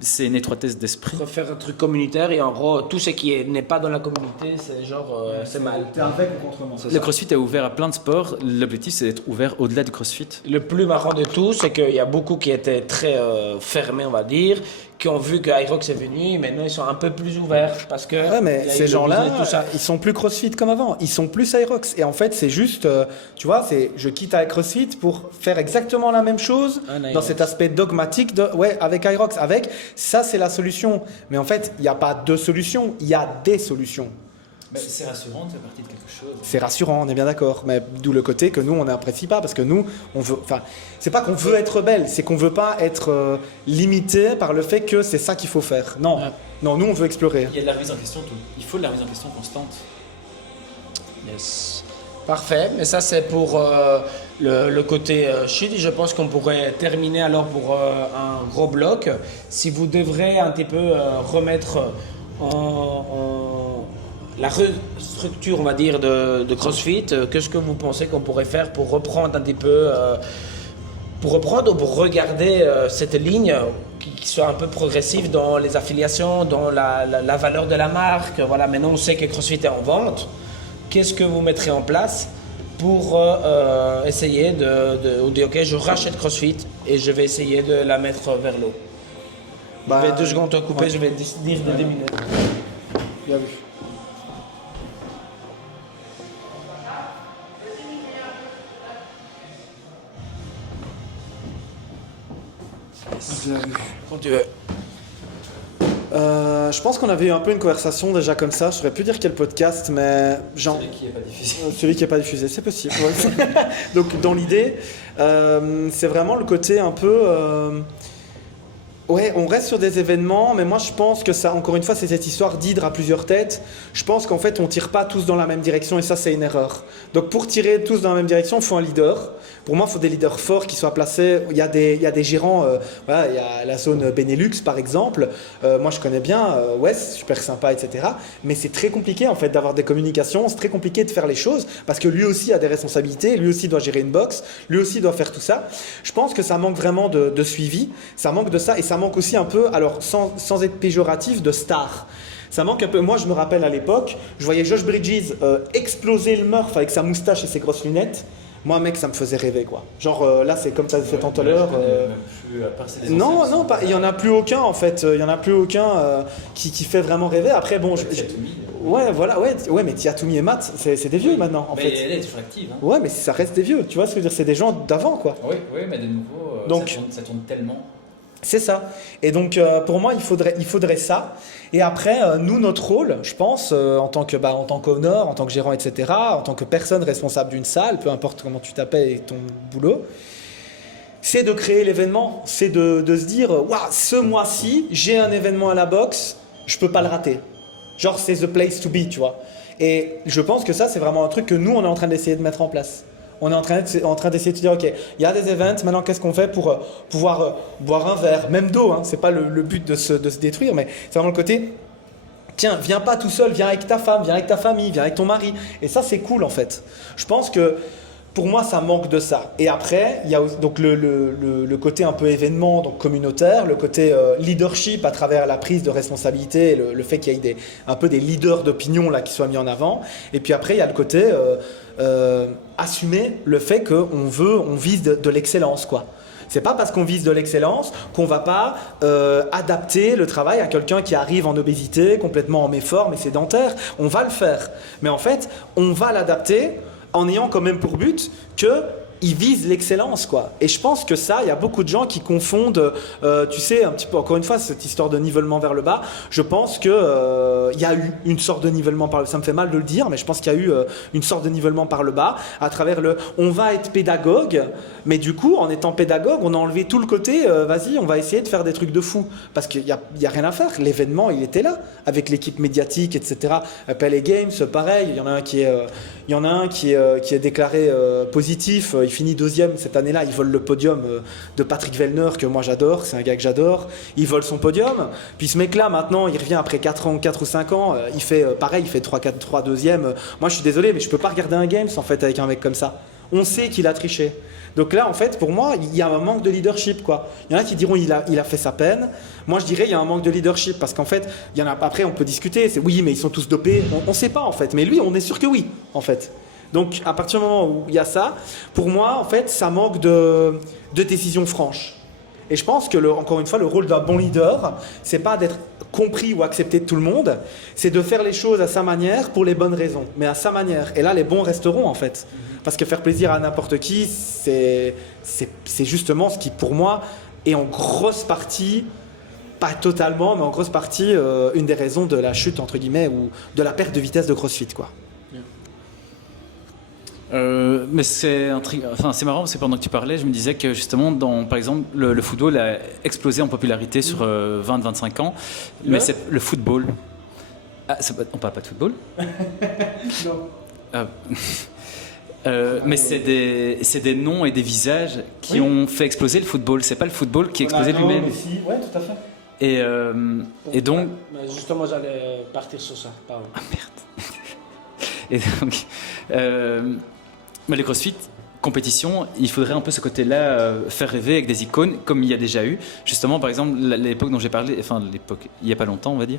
c'est une étroitesse d'esprit. Faire un truc communautaire et en gros, tout ce qui n'est pas dans la communauté, c'est genre, c'est mal. T'es avec ou contre moi? Le CrossFit est ouvert à plein de sports. L'objectif, c'est d'être ouvert au-delà du CrossFit. Le plus marrant de tout, c'est qu'il y a beaucoup qui étaient très fermés, on va dire, qui ont vu que Hyrox est venu, maintenant ils sont un peu plus ouverts parce que Ouais, mais il y a eu ces le gens-là, business, tout ça. ils sont plus CrossFit comme avant. Ils sont plus Hyrox. Et en fait, c'est juste, tu vois, je quitte avec CrossFit pour faire exactement la même chose Un dans Hyrox. cet aspect dogmatique avec Hyrox. Ça, c'est la solution. Mais en fait, il n'y a pas de solution, il y a des solutions. Mais c'est rassurant de faire partie de quelque chose. C'est rassurant, on est bien d'accord. Mais d'où le côté que nous, on n'apprécie pas. Parce que nous, on veut. Enfin, c'est pas qu'on veut être rebelle, c'est qu'on veut pas être limité par le fait que c'est ça qu'il faut faire. Non. Ouais. Non, nous, on veut explorer. Il y a de la remise en question, il faut de la remise en question constante. Yes. Parfait, mais ça c'est pour le côté shit. Je pense qu'on pourrait terminer alors pour un gros bloc. Si vous devrez un petit peu remettre en la structure, on va dire, de CrossFit, qu'est-ce que vous pensez qu'on pourrait faire pour reprendre un petit peu, pour reprendre ou pour regarder cette ligne qui soit un peu progressive dans les affiliations, dans la valeur de la marque. Voilà, maintenant on sait que CrossFit est en vente. Qu'est-ce que vous mettrez en place pour essayer de dire ok, je rachète CrossFit et je vais essayer de la mettre vers l'eau. Je vais 2 secondes te couper, ouais. je vais dire de 2 minutes. Bien vu. Bien vu. Quand tu veux. Je pense qu'on avait eu un peu une conversation déjà comme ça. Je saurais plus dire quel podcast, mais genre Celui qui n'est pas diffusé. celui qui n'est pas diffusé, c'est possible. Ouais. Donc dans l'idée, c'est vraiment le côté un peu. Ouais, on reste sur des événements, mais moi je pense que ça, encore une fois, c'est cette histoire d'hydre à plusieurs têtes. Je pense qu'en fait, on tire pas tous dans la même direction et ça, c'est une erreur. Donc pour tirer tous dans la même direction, il faut un leader. Pour moi, il faut des leaders forts qui soient placés. Il y a des gérants, voilà, il y a la zone Benelux par exemple. Moi je connais bien Wes, super sympa, etc. Mais c'est très compliqué en fait d'avoir des communications, c'est très compliqué de faire les choses parce que lui aussi a des responsabilités, lui aussi doit gérer une box, lui aussi doit faire tout ça. Je pense que ça manque vraiment de suivi, ça manque de ça et ça manque aussi un peu, alors sans être péjoratif, de stars. Ça manque un peu. Moi, je me rappelle à l'époque, je voyais Josh Bridges exploser le Murph avec sa moustache et ses grosses lunettes. Moi, mec, ça me faisait rêver, quoi. Genre, là, c'est comme tu as fait tout à l'heure. Non, non, pas, il n'y en a plus aucun, en fait. Il n'y en a plus aucun qui fait vraiment rêver. Après, bon, ouais, voilà, ouais, mais Tiatoumi et Matt, c'est des vieux maintenant, en mais fait. elle est toujours active. Hein. Ouais, mais ça reste des vieux, tu vois ce que je veux dire, c'est des gens d'avant, quoi. Oui, mais de nouveau, Donc, ça tourne tellement. C'est ça. Et donc, pour moi, il faudrait ça. Et après, nous, notre rôle, je pense, en tant qu'honneur, en tant que gérant, etc., en tant que personne responsable d'une salle, peu importe comment tu t'appelles et ton boulot, c'est de créer l'événement. C'est de se dire, waouh, ce mois-ci, j'ai un événement à la boxe, je peux pas le rater. Genre, c'est the place to be, tu vois. Et je pense que ça, c'est vraiment un truc que nous, on est en train d'essayer de mettre en place. On est en train d'essayer de se dire, ok, il y a des events, maintenant qu'est-ce qu'on fait pour pouvoir boire un verre, même d'eau, hein, c'est pas le but de se détruire, mais c'est vraiment le côté, tiens, viens pas tout seul, viens avec ta femme, viens avec ta famille, viens avec ton mari. Et ça, c'est cool en fait. Je pense que pour moi, ça manque de ça. Et après, il y a donc le côté un peu événement, donc communautaire, le côté leadership à travers la prise de responsabilité, le fait qu'il y ait un peu des leaders d'opinion là qui soient mis en avant. Et puis après, il y a le côté assumer le fait on vise de l'excellence, quoi. C'est pas parce qu'on vise de l'excellence qu'on va pas adapter le travail à quelqu'un qui arrive en obésité, complètement en méforme et sédentaire. On va le faire. Mais en fait, on va l'adapter en ayant quand même pour but qu'ils visent l'excellence, quoi. Et je pense que ça, il y a beaucoup de gens qui confondent, tu sais, un petit peu, encore une fois, cette histoire de nivellement vers le bas. Je pense que il y a eu une sorte de nivellement par le bas. Ça me fait mal de le dire, mais je pense qu'il y a eu une sorte de nivellement par le bas à travers on va être pédagogue, mais du coup, en étant pédagogue, on a enlevé tout le côté, vas-y, on va essayer de faire des trucs de fou. Parce qu'il y a rien à faire. L'événement, il était là, avec l'équipe médiatique, etc. Pelé Games, pareil, il y en a un qui est déclaré positif. Il finit 2e cette année-là. Il vole le podium de Patrick Vellner, que moi j'adore. C'est un gars que j'adore. Il vole son podium. Puis ce mec-là, maintenant, il revient après 4 ou 5 ans. Il fait pareil, il fait 3 2e. Moi, je suis désolé, mais je peux pas regarder un Games en fait avec un mec comme ça. On sait qu'il a triché. Donc là, en fait, pour moi, il y a un manque de leadership, quoi. Il y en a qui diront il a fait sa peine. Moi, je dirais il y a un manque de leadership parce qu'en fait, il y en a. Après, on peut discuter. C'est oui, mais ils sont tous dopés. On sait pas en fait. Mais lui, on est sûr que oui, en fait. Donc, à partir du moment où il y a ça, pour moi, en fait, ça manque de décision franche. Et je pense que, encore une fois, le rôle d'un bon leader, c'est pas d'être compris ou accepté de tout le monde, c'est de faire les choses à sa manière pour les bonnes raisons, mais à sa manière. Et là, les bons resteront en fait. Parce que faire plaisir à n'importe qui, c'est justement ce qui, pour moi, est en grosse partie, pas totalement, mais en grosse partie, une des raisons de la chute, entre guillemets, ou de la perte de vitesse de CrossFit, quoi. Mais c'est marrant parce que pendant que tu parlais, je me disais que justement, par exemple, le football a explosé en popularité sur 20-25 ans. Mais c'est le football. Ah, on parle pas de football? Non. Mais c'est des noms et des visages qui ont fait exploser le football. C'est pas le football qui a explosé lui-même. Oui, tout à fait. Et donc. Mais justement, j'allais partir sur ça. Pardon. Ah merde. Et donc. Mais le CrossFit, compétition, il faudrait un peu ce côté-là faire rêver avec des icônes, comme il y a déjà eu. Justement, par exemple, l'époque dont j'ai parlé, enfin l'époque, il n'y a pas longtemps, on va dire,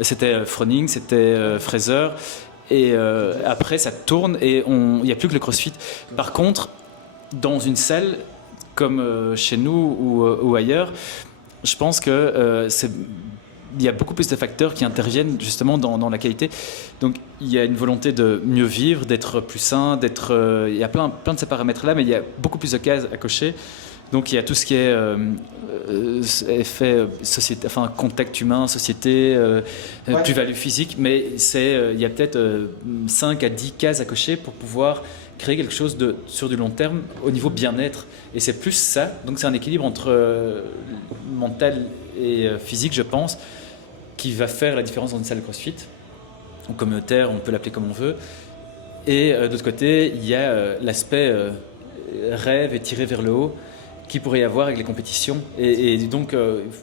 c'était Froning, c'était Fraser, et après ça tourne et il n'y a plus que le CrossFit. Par contre, dans une salle comme chez nous ou ailleurs, je pense que il y a beaucoup plus de facteurs qui interviennent justement dans la qualité. Donc il y a une volonté de mieux vivre, d'être plus sain, il y a plein de ces paramètres-là, mais il y a beaucoup plus de cases à cocher. Donc il y a tout ce qui est effet société, enfin contact humain, société, plus-value physique, mais il y a peut-être 5 à 10 cases à cocher pour pouvoir créer quelque chose sur du long terme au niveau bien-être. Et c'est plus ça, donc c'est un équilibre entre mental et physique, je pense, qui va faire la différence dans une salle de CrossFit, ou communautaire, on peut l'appeler comme on veut. Et de l'autre côté, il y a l'aspect rêve et tiré vers le haut qui pourrait y avoir avec les compétitions. Et donc,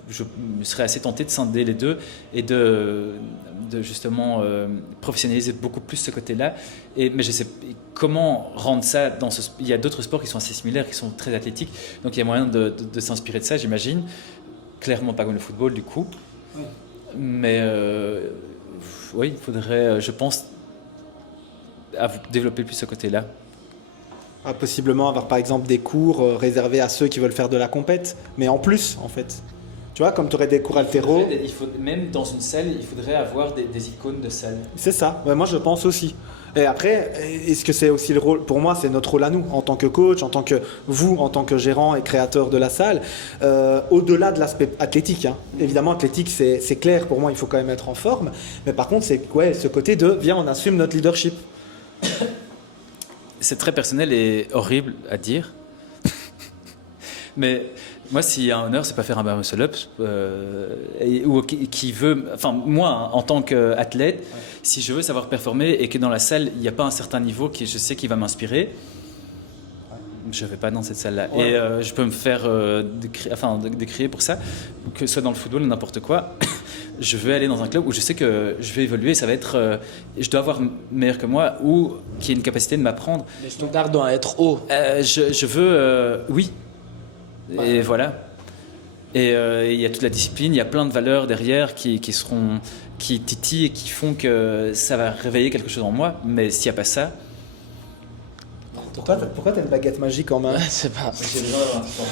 je serais assez tenté de scinder les deux et de justement professionnaliser beaucoup plus ce côté-là. Mais je sais comment rendre ça il y a d'autres sports qui sont assez similaires, qui sont très athlétiques. Donc, il y a moyen de s'inspirer de ça, j'imagine. Clairement pas comme le football, du coup. Oui. Mais oui, il faudrait, je pense, développer plus ce côté-là. Possiblement avoir par exemple des cours réservés à ceux qui veulent faire de la compète, mais en plus en fait. Tu vois, comme tu aurais des cours altéraux. Même dans une salle, il faudrait avoir des icônes de salle. C'est ça, ouais, moi je pense aussi. Et après, est-ce que c'est aussi le rôle, pour moi c'est notre rôle à nous, en tant que coach, en tant que vous, en tant que gérant et créateur de la salle, au-delà de l'aspect athlétique. Hein. Évidemment, athlétique c'est clair, pour moi il faut quand même être en forme, mais par contre c'est ce côté de, viens on assume notre leadership. C'est très personnel et horrible à dire, mais moi, s'il y a un honneur, c'est pas faire un bar muscle-up ou qui veut. Enfin, moi, en tant qu'athlète, si je veux savoir performer et que dans la salle, il n'y a pas un certain niveau qui, je sais, qui va m'inspirer, je vais pas dans cette salle-là. Ouais. Et je peux me faire décrier pour ça, que ce soit dans le football ou n'importe quoi. Je veux aller dans un club où je sais que je vais évoluer, ça va être, je dois avoir meilleur que moi ou qui ait une capacité de m'apprendre. Les standards doivent être hauts. Je veux, oui. Et voilà. Et il y a toute la discipline, il y a plein de valeurs derrière qui titillent et qui font que ça va réveiller quelque chose en moi. Mais s'il n'y a pas ça... Pourquoi tu as une baguette magique en main? Je sais pas. J'ai besoin d'avoir un support.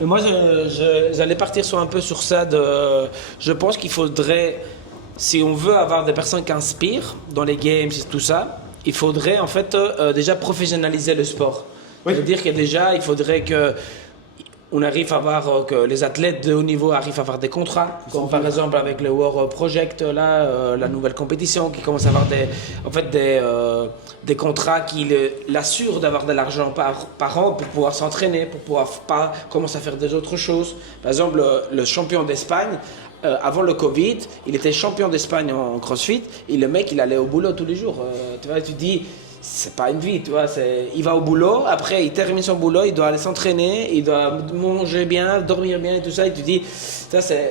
Mais moi, j'allais partir un peu sur ça. Je pense qu'il faudrait, si on veut avoir des personnes qui inspirent dans les games et tout ça, il faudrait en fait déjà professionnaliser le sport. Oui. C'est-à-dire que déjà, il faudrait on arrive à voir que les athlètes de haut niveau arrivent à avoir des contrats, comme par exemple avec le War Project, là, la nouvelle compétition, qui commence à avoir des contrats qui l'assurent d'avoir de l'argent par an pour pouvoir s'entraîner, pour pouvoir pas commencer à faire des autres choses. Par exemple, le champion d'Espagne, avant le Covid, il était champion d'Espagne en CrossFit, et le mec, il allait au boulot tous les jours. Tu vois, tu dis... C'est pas une vie, tu vois. Il va au boulot, après il termine son boulot, il doit aller s'entraîner, il doit manger bien, dormir bien et tout ça. Et tu dis,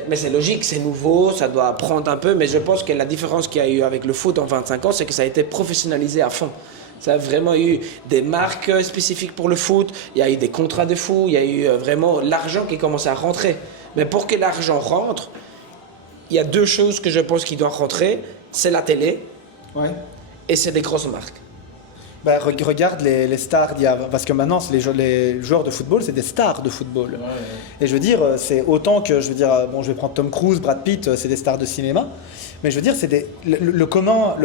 mais c'est logique, c'est nouveau, ça doit prendre un peu. Mais je pense que la différence qu'il y a eu avec le foot en 25 ans, c'est que ça a été professionnalisé à fond. Ça a vraiment eu des marques spécifiques pour le foot, il y a eu des contrats de fou, il y a eu vraiment l'argent qui commence à rentrer. Mais pour que l'argent rentre, il y a deux choses que je pense qui doivent rentrer, c'est la télé et c'est des grosses marques. Bah, regarde les stars d'il y a, parce que maintenant les joueurs de football c'est des stars de football. Et je veux dire c'est autant que je veux dire bon je vais prendre Tom Cruise, Brad Pitt, c'est des stars de cinéma. Mais je veux dire c'est le commun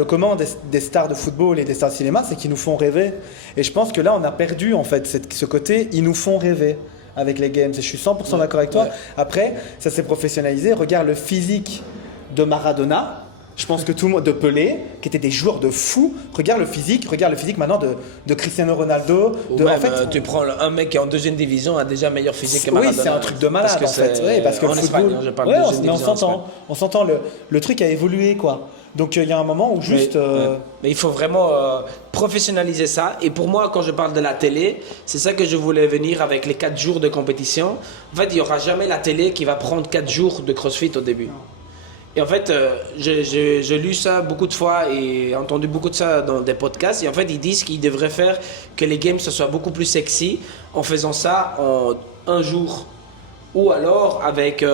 des stars de football et des stars de cinéma, c'est qu'ils nous font rêver. Et je pense que là on a perdu en fait ce côté ils nous font rêver avec les games. Et je suis 100% d'accord avec toi. Ouais. Après ça s'est professionnalisé. Regarde le physique de Maradona. Je pense que tout le monde, de Pelé, qui étaient des joueurs de fou, regarde le physique maintenant de Cristiano Ronaldo. Même, en fait, tu prends un mec qui est en deuxième division a déjà meilleur physique que Maradona. Oui, c'est un truc de malade en fait. Ouais, parce que en le football, Espagne, je parle de deuxième division. On s'entend, le truc a évolué quoi. Donc il y a un moment où juste. Mais il faut vraiment professionnaliser ça. Et pour moi, quand je parle de la télé, c'est ça que je voulais venir avec les 4 jours de compétition. En fait, il n'y aura jamais la télé qui va prendre 4 jours de CrossFit au début. Et en fait, j'ai lu ça beaucoup de fois et entendu beaucoup de ça dans des podcasts. Et en fait, ils disent qu'ils devraient faire que les games ce soit beaucoup plus sexy en faisant ça en un jour. Ou alors avec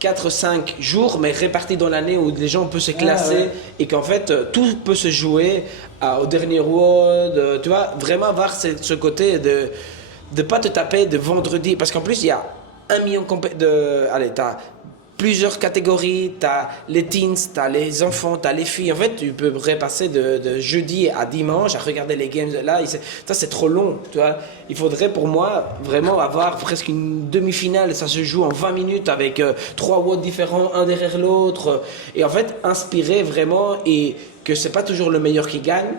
4-5 jours, mais répartis dans l'année où les gens peuvent se classer et qu'en fait, tout peut se jouer au dernier WOD. Tu vois, vraiment avoir ce côté de ne pas te taper de vendredi. Parce qu'en plus, il y a 1 million de... Allez, t'as plusieurs catégories, tu as les teens, tu as les enfants, tu as les filles. En fait, tu peux repasser de jeudi à dimanche à regarder les games. Là, ça, c'est trop long. Tu vois. Il faudrait pour moi vraiment avoir presque une demi-finale. Ça se joue en 20 minutes avec 3 watts différents, un derrière l'autre. Et en fait, inspirer vraiment et que c'est pas toujours le meilleur qui gagne.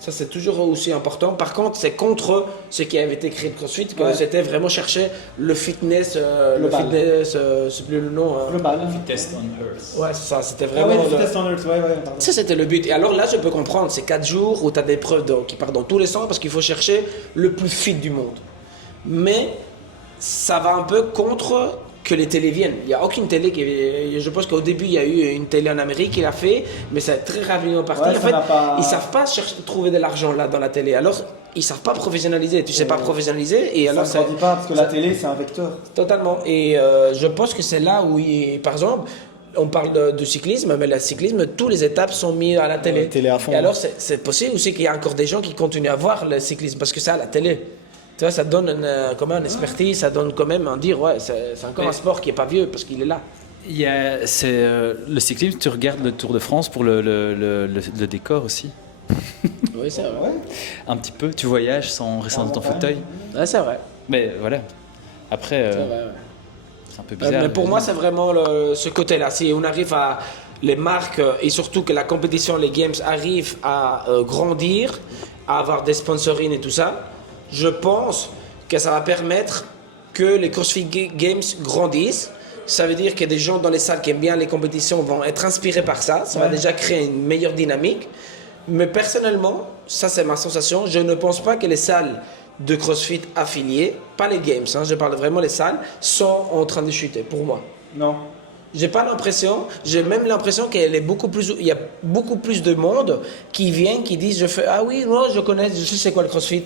Ça, c'est toujours aussi important. Par contre, c'est contre ce qui avait été créé de CrossFit, que c'était vraiment chercher le fitness, c'est plus le nom. Global. Fitness on Earth. Ouais, c'est ça, c'était vraiment. Fitness on Earth, pardon. Ça, c'était le but. Et alors là, je peux comprendre, c'est 4 jours où tu as des preuves qui partent dans tous les sens parce qu'il faut chercher le plus fit du monde. Mais ça va un peu contre que les télés viennent. Il n'y a aucune télé qui... Je pense qu'au début, il y a eu une télé en Amérique qui l'a fait, mais c'est très rapidement parti. En fait, ils ne savent pas trouver de l'argent là dans la télé. Alors, ils ne savent pas professionnaliser. Tu ne sais pas professionnaliser. Et alors, ça ne dit pas, parce que la télé, c'est un vecteur. Totalement. Et je pense que c'est là où, par exemple, on parle de cyclisme, mais le cyclisme, toutes les étapes sont mises à la télé. Télé à fond. Et alors, c'est possible aussi qu'il y a encore des gens qui continuent à voir le cyclisme, parce que c'est à la télé. Tu vois, ça donne comme un expertise, ça donne quand même un dire, ouais, c'est encore un sport qui n'est pas vieux parce qu'il est là. Le cyclisme, tu regardes le Tour de France pour le décor aussi. Oui, c'est vrai. Un petit peu, tu voyages sans rester dans ton fauteuil. Ouais, c'est vrai. Mais voilà, après, c'est un peu bizarre. Mais pour moi, c'est vraiment ce côté-là. Si on arrive à les marques et surtout que la compétition, les games arrivent à grandir, à avoir des sponsorings et tout ça, je pense que ça va permettre que les CrossFit Games grandissent. Ça veut dire que des gens dans les salles qui aiment bien les compétitions vont être inspirés par ça. Ça va déjà créer une meilleure dynamique. Mais personnellement, ça c'est ma sensation, je ne pense pas que les salles de CrossFit affiliées, pas les Games, je parle vraiment des salles, sont en train de chuter pour moi. Non. J'ai pas l'impression, j'ai même l'impression qu'il y a beaucoup plus de monde qui vient, qui disent ah oui, moi je sais c'est quoi le CrossFit,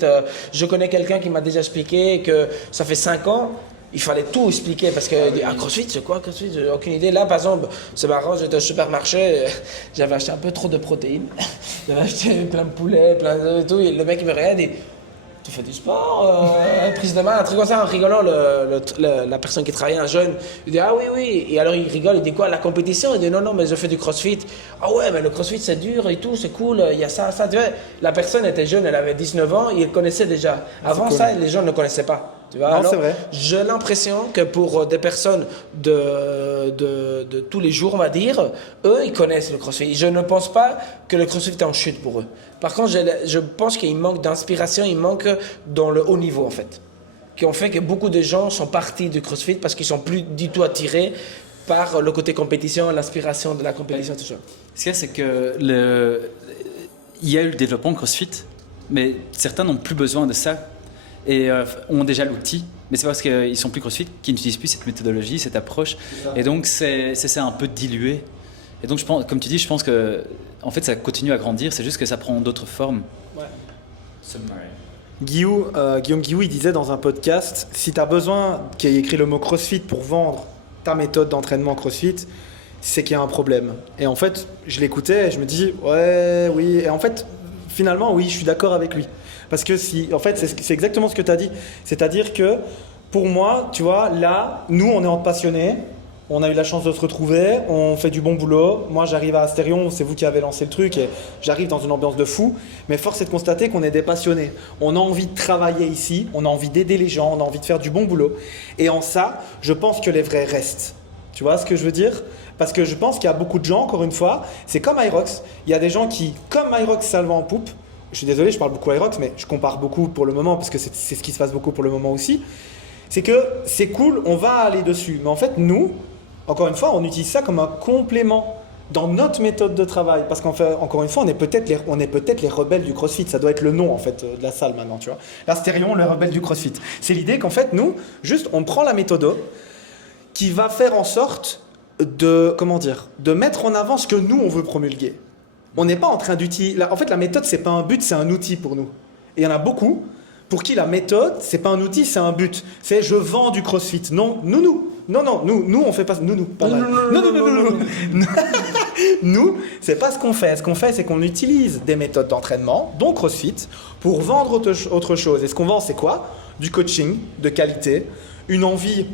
je connais quelqu'un qui m'a déjà expliqué que ça fait 5 ans, il fallait tout expliquer parce que CrossFit c'est quoi CrossFit, j'ai aucune idée. Là par exemple, c'est marrant, j'étais au supermarché, j'avais acheté un peu trop de protéines, j'avais acheté plein de poulet, plein de tout, et le mec il me regarde et tu fais du sport, prise de main, un truc comme ça, en rigolant, la personne qui travaillait, un jeune, il dit ah oui, et alors il rigole, il dit quoi, la compétition, il dit non, mais je fais du CrossFit. Ah ouais, mais le CrossFit c'est dur et tout, c'est cool, il y a ça, tu vois. La personne était jeune, elle avait 19 ans, il connaissait déjà. Avant ça, les gens ne connaissaient pas. Tu vois, non, c'est vrai. J'ai l'impression que pour des personnes de tous les jours, on va dire, eux, ils connaissent le CrossFit. Je ne pense pas que le CrossFit est en chute pour eux. Par contre, je pense qu'il manque d'inspiration, il manque dans le haut niveau, en fait. Qui ont fait que beaucoup de gens sont partis du CrossFit parce qu'ils ne sont plus du tout attirés par le côté compétition, l'inspiration de la compétition, tout ça. Ce qu'il y a, c'est que il y a eu le développement CrossFit, mais certains n'ont plus besoin de ça. Et ont déjà l'outil, mais c'est parce qu'ils sont plus CrossFit qu'ils n'utilisent plus cette méthodologie, cette approche, et donc c'est un peu dilué. Et donc je pense, comme tu dis, je pense que en fait ça continue à grandir, c'est juste que ça prend d'autres formes. Ouais. Guillaume Guillou, il disait dans un podcast, si tu as besoin qu'il y ait écrit le mot CrossFit pour vendre ta méthode d'entraînement CrossFit, c'est qu'il y a un problème. Et en fait, je l'écoutais et je me dis, ouais, oui, et en fait, Finalement, oui, je suis d'accord avec lui. Parce que en fait, c'est exactement ce que tu as dit. C'est-à-dire que pour moi, tu vois, là, nous, on est en passionnés. On a eu la chance de se retrouver, on fait du bon boulot. Moi, j'arrive à Astérion, c'est vous qui avez lancé le truc et j'arrive dans une ambiance de fou. Mais force est de constater qu'on est des passionnés. On a envie de travailler ici, on a envie d'aider les gens, on a envie de faire du bon boulot. Et en ça, je pense que les vrais restent. Tu vois ce que je veux dire ? Parce que je pense qu'il y a beaucoup de gens, encore une fois, c'est comme Irox. Il y a des gens qui, comme Irox, ça le vend en poupe. Je suis désolé, je parle beaucoup Irox, mais je compare beaucoup pour le moment parce que c'est ce qui se passe beaucoup pour le moment aussi. C'est que c'est cool, on va aller dessus. Mais en fait, nous, encore une fois, on utilise ça comme un complément dans notre méthode de travail. Parce qu'en fait, encore une fois, on est peut-être les rebelles du CrossFit. Ça doit être le nom en fait de la salle maintenant, tu vois. L'Astérion, le rebelle du CrossFit. C'est l'idée qu'en fait, nous, juste, on prend la méthode qui va faire en sorte de mettre en avant ce que nous, on veut promulguer. On n'est pas en train d'utiliser... En fait, la méthode, c'est pas un but, c'est un outil pour nous. Et il y en a beaucoup pour qui la méthode, c'est pas un outil, c'est un but. C'est je vends du CrossFit. Non, nous, on fait pas... Nous, pas mal. Non. Nous, c'est pas ce qu'on fait. Ce qu'on fait, c'est qu'on utilise des méthodes d'entraînement, dont CrossFit, pour vendre autre chose. Et ce qu'on vend, c'est quoi ? Du coaching de qualité, une envie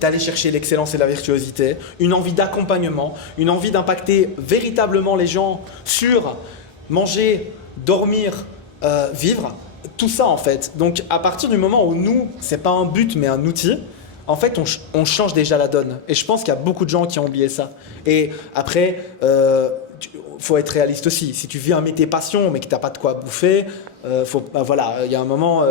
d'aller chercher l'excellence et la virtuosité, une envie d'accompagnement, une envie d'impacter véritablement les gens sur manger, dormir, vivre, tout ça en fait. Donc à partir du moment où nous, c'est pas un but mais un outil, en fait on change déjà la donne. Et je pense qu'il y a beaucoup de gens qui ont oublié ça. Et après, faut être réaliste aussi. Si tu vis un métier passion mais que t'as pas de quoi bouffer, il y a un moment,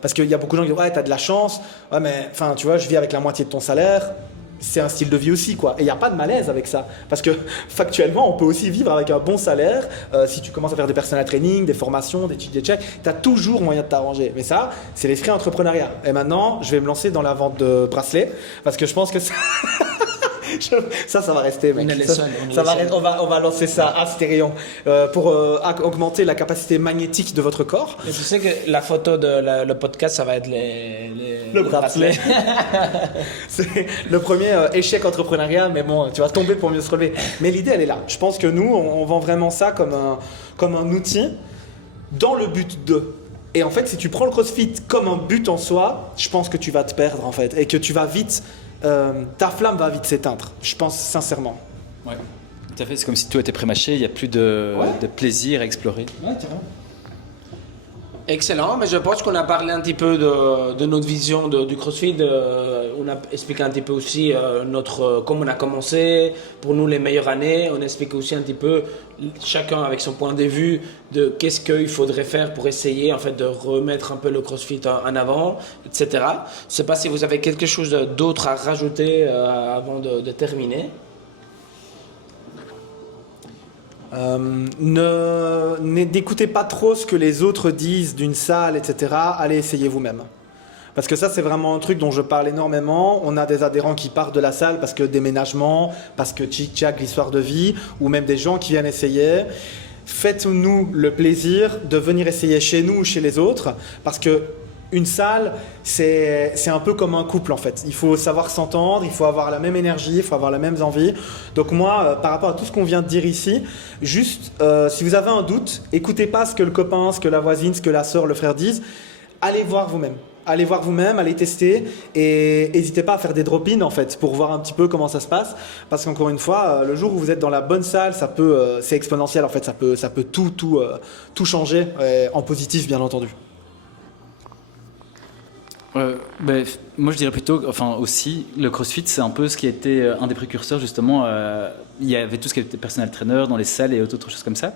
parce qu'il y a beaucoup de gens qui disent ouais t'as de la chance, ouais mais enfin tu vois je vis avec la moitié de ton salaire, c'est un style de vie aussi quoi. Et il n'y a pas de malaise avec ça, parce que factuellement on peut aussi vivre avec un bon salaire si tu commences à faire des personal training, des formations, des checks, t'as toujours moyen de t'arranger. Mais ça c'est l'esprit entrepreneuriat. Et maintenant je vais me lancer dans la vente de bracelets parce que je pense que ça ça va rester, mec. On va lancer ça à Astérion pour augmenter la capacité magnétique de votre corps. Et tu sais que la photo de le podcast, ça va être le bracelet. C'est le premier échec entrepreneurial, mais bon, tu vas tomber pour mieux se relever. Mais l'idée, elle est là. Je pense que nous, on vend vraiment ça comme un outil dans le but de. Et en fait, si tu prends le CrossFit comme un but en soi, je pense que tu vas te perdre en fait et que tu vas vite. Ta flamme va vite s'éteindre, je pense sincèrement. Ouais, tout à fait. C'est comme si tout était prémâché, il n'y a plus de plaisir à explorer. Ouais, tu vois. Excellent, mais je pense qu'on a parlé un petit peu de notre vision du CrossFit. On a expliqué un petit peu aussi comment on a commencé, pour nous les meilleures années. On a expliqué aussi un petit peu, chacun avec son point de vue, de qu'est-ce qu'il faudrait faire pour essayer en fait, de remettre un peu le CrossFit en avant, etc. Je ne sais pas si vous avez quelque chose d'autre à rajouter avant de terminer. N'écoutez pas trop ce que les autres disent d'une salle, etc. Allez essayer vous-même. Parce que ça, c'est vraiment un truc dont je parle énormément. On a des adhérents qui partent de la salle parce que déménagement, parce que tchic-tchac, l'histoire de vie, ou même des gens qui viennent essayer. Faites-nous le plaisir de venir essayer chez nous ou chez les autres, parce que une salle, c'est un peu comme un couple en fait. Il faut savoir s'entendre, il faut avoir la même énergie, il faut avoir les mêmes envies. Donc moi, par rapport à tout ce qu'on vient de dire ici, juste si vous avez un doute, écoutez pas ce que le copain, ce que la voisine, ce que la sœur, le frère disent. Allez voir vous-même. Allez voir vous-même, allez tester et n'hésitez pas à faire des drop-in en fait pour voir un petit peu comment ça se passe. Parce qu'encore une fois, le jour où vous êtes dans la bonne salle, c'est exponentiel en fait. Ça peut tout changer en positif bien entendu. Moi je dirais plutôt, enfin aussi, le CrossFit c'est un peu ce qui a été un des précurseurs justement. Il y avait tout ce qui était personal trainer dans les salles et autres choses comme ça,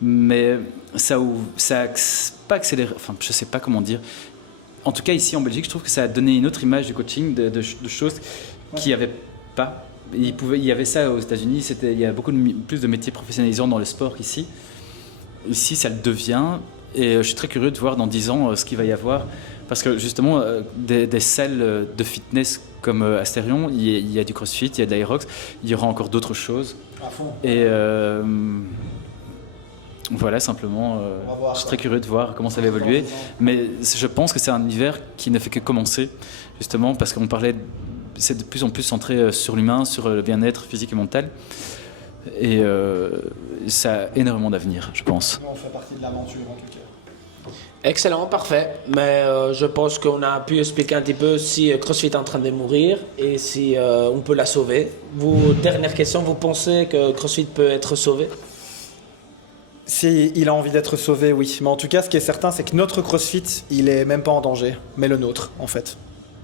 mais ça pas accéléré, enfin je sais pas comment dire. En tout cas ici en Belgique, je trouve que ça a donné une autre image du coaching, de choses qu'il n'y avait pas. Il y avait ça aux États-Unis, il y a beaucoup plus de métiers professionnalisants dans le sport qu'ici. Ici ça le devient et je suis très curieux de voir dans 10 ans ce qu'il va y avoir. Parce que justement, des salles de fitness comme Astérion, il y a du CrossFit, il y a de l'Aerox, il y aura encore d'autres choses. À fond. Et voilà, simplement, je suis très curieux de voir comment ça va évoluer. Mais je pense que c'est un univers qui ne fait que commencer, justement, parce qu'on parlait, c'est de plus en plus centré sur l'humain, sur le bien-être physique et mental. Et ça a énormément d'avenir, je pense. On fait partie de l'aventure en tout cas. Excellent, parfait. Mais je pense qu'on a pu expliquer un petit peu si CrossFit est en train de mourir et si on peut la sauver. Vous, dernière question, vous pensez que CrossFit peut être sauvé? Si il a envie d'être sauvé, oui. Mais en tout cas, ce qui est certain, c'est que notre CrossFit, il est même pas en danger. Mais le nôtre, en fait.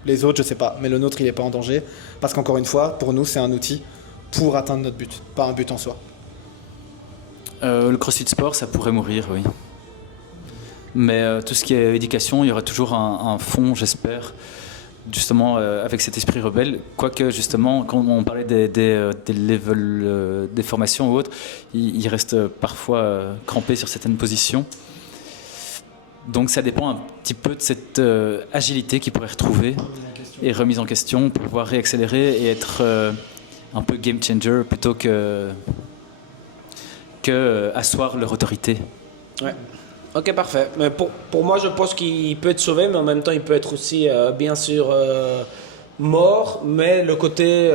Les autres, je sais pas. Mais le nôtre, il est pas en danger. Parce qu'encore une fois, pour nous, c'est un outil pour atteindre notre but. Pas un but en soi. Le CrossFit Sport, ça pourrait mourir, oui. Mais tout ce qui est éducation, il y aura toujours un fond, j'espère, justement avec cet esprit rebelle. Quoique, justement, quand on parlait des levels, des formations ou autres, il reste parfois crampé sur certaines positions. Donc ça dépend un petit peu de cette agilité qu'il pourrait retrouver et remise en question pour pouvoir réaccélérer et être un peu game changer plutôt que asseoir leur autorité. Ouais. Ok, parfait. Mais pour moi, je pense qu'il peut être sauvé, mais en même temps, il peut être aussi, bien sûr, mort, mais le côté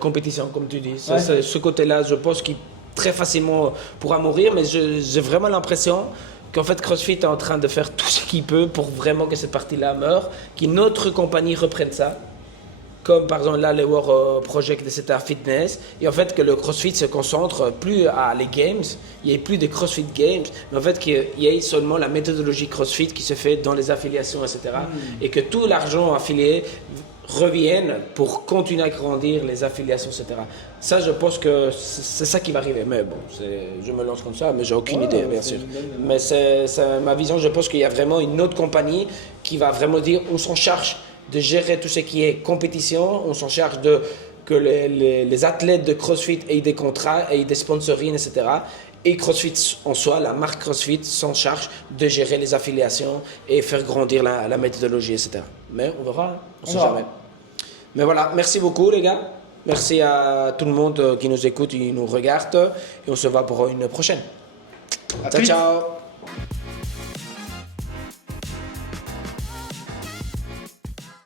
compétition, comme tu dis. Ce côté-là, je pense qu'il très facilement pourra mourir, mais j'ai vraiment l'impression qu'en fait, CrossFit est en train de faire tout ce qu'il peut pour vraiment que cette partie-là meure, qu'une autre compagnie reprenne ça. Comme par exemple là les War Project, etc. Fitness, et en fait que le CrossFit se concentre plus à les games, il n'y ait plus de CrossFit Games, mais en fait qu'il y ait seulement la méthodologie CrossFit qui se fait dans les affiliations, etc. Et que tout l'argent affilié revienne pour continuer à grandir les affiliations, etc. Ça, je pense que c'est ça qui va arriver. Mais bon, je me lance comme ça, mais j'ai aucune idée, bien sûr. Mais c'est ma vision. Je pense qu'il y a vraiment une autre compagnie qui va vraiment dire on s'en charge de gérer tout ce qui est compétition, on s'en charge de que les athlètes de CrossFit aient des contrats, aient des sponsorings, etc. Et CrossFit en soi, la marque CrossFit s'en charge de gérer les affiliations et faire grandir la méthodologie, etc. Mais on verra, on ne sait jamais. Mais voilà, merci beaucoup les gars. Merci à tout le monde qui nous écoute et nous regarde. Et on se voit pour une prochaine. Ciao, ciao.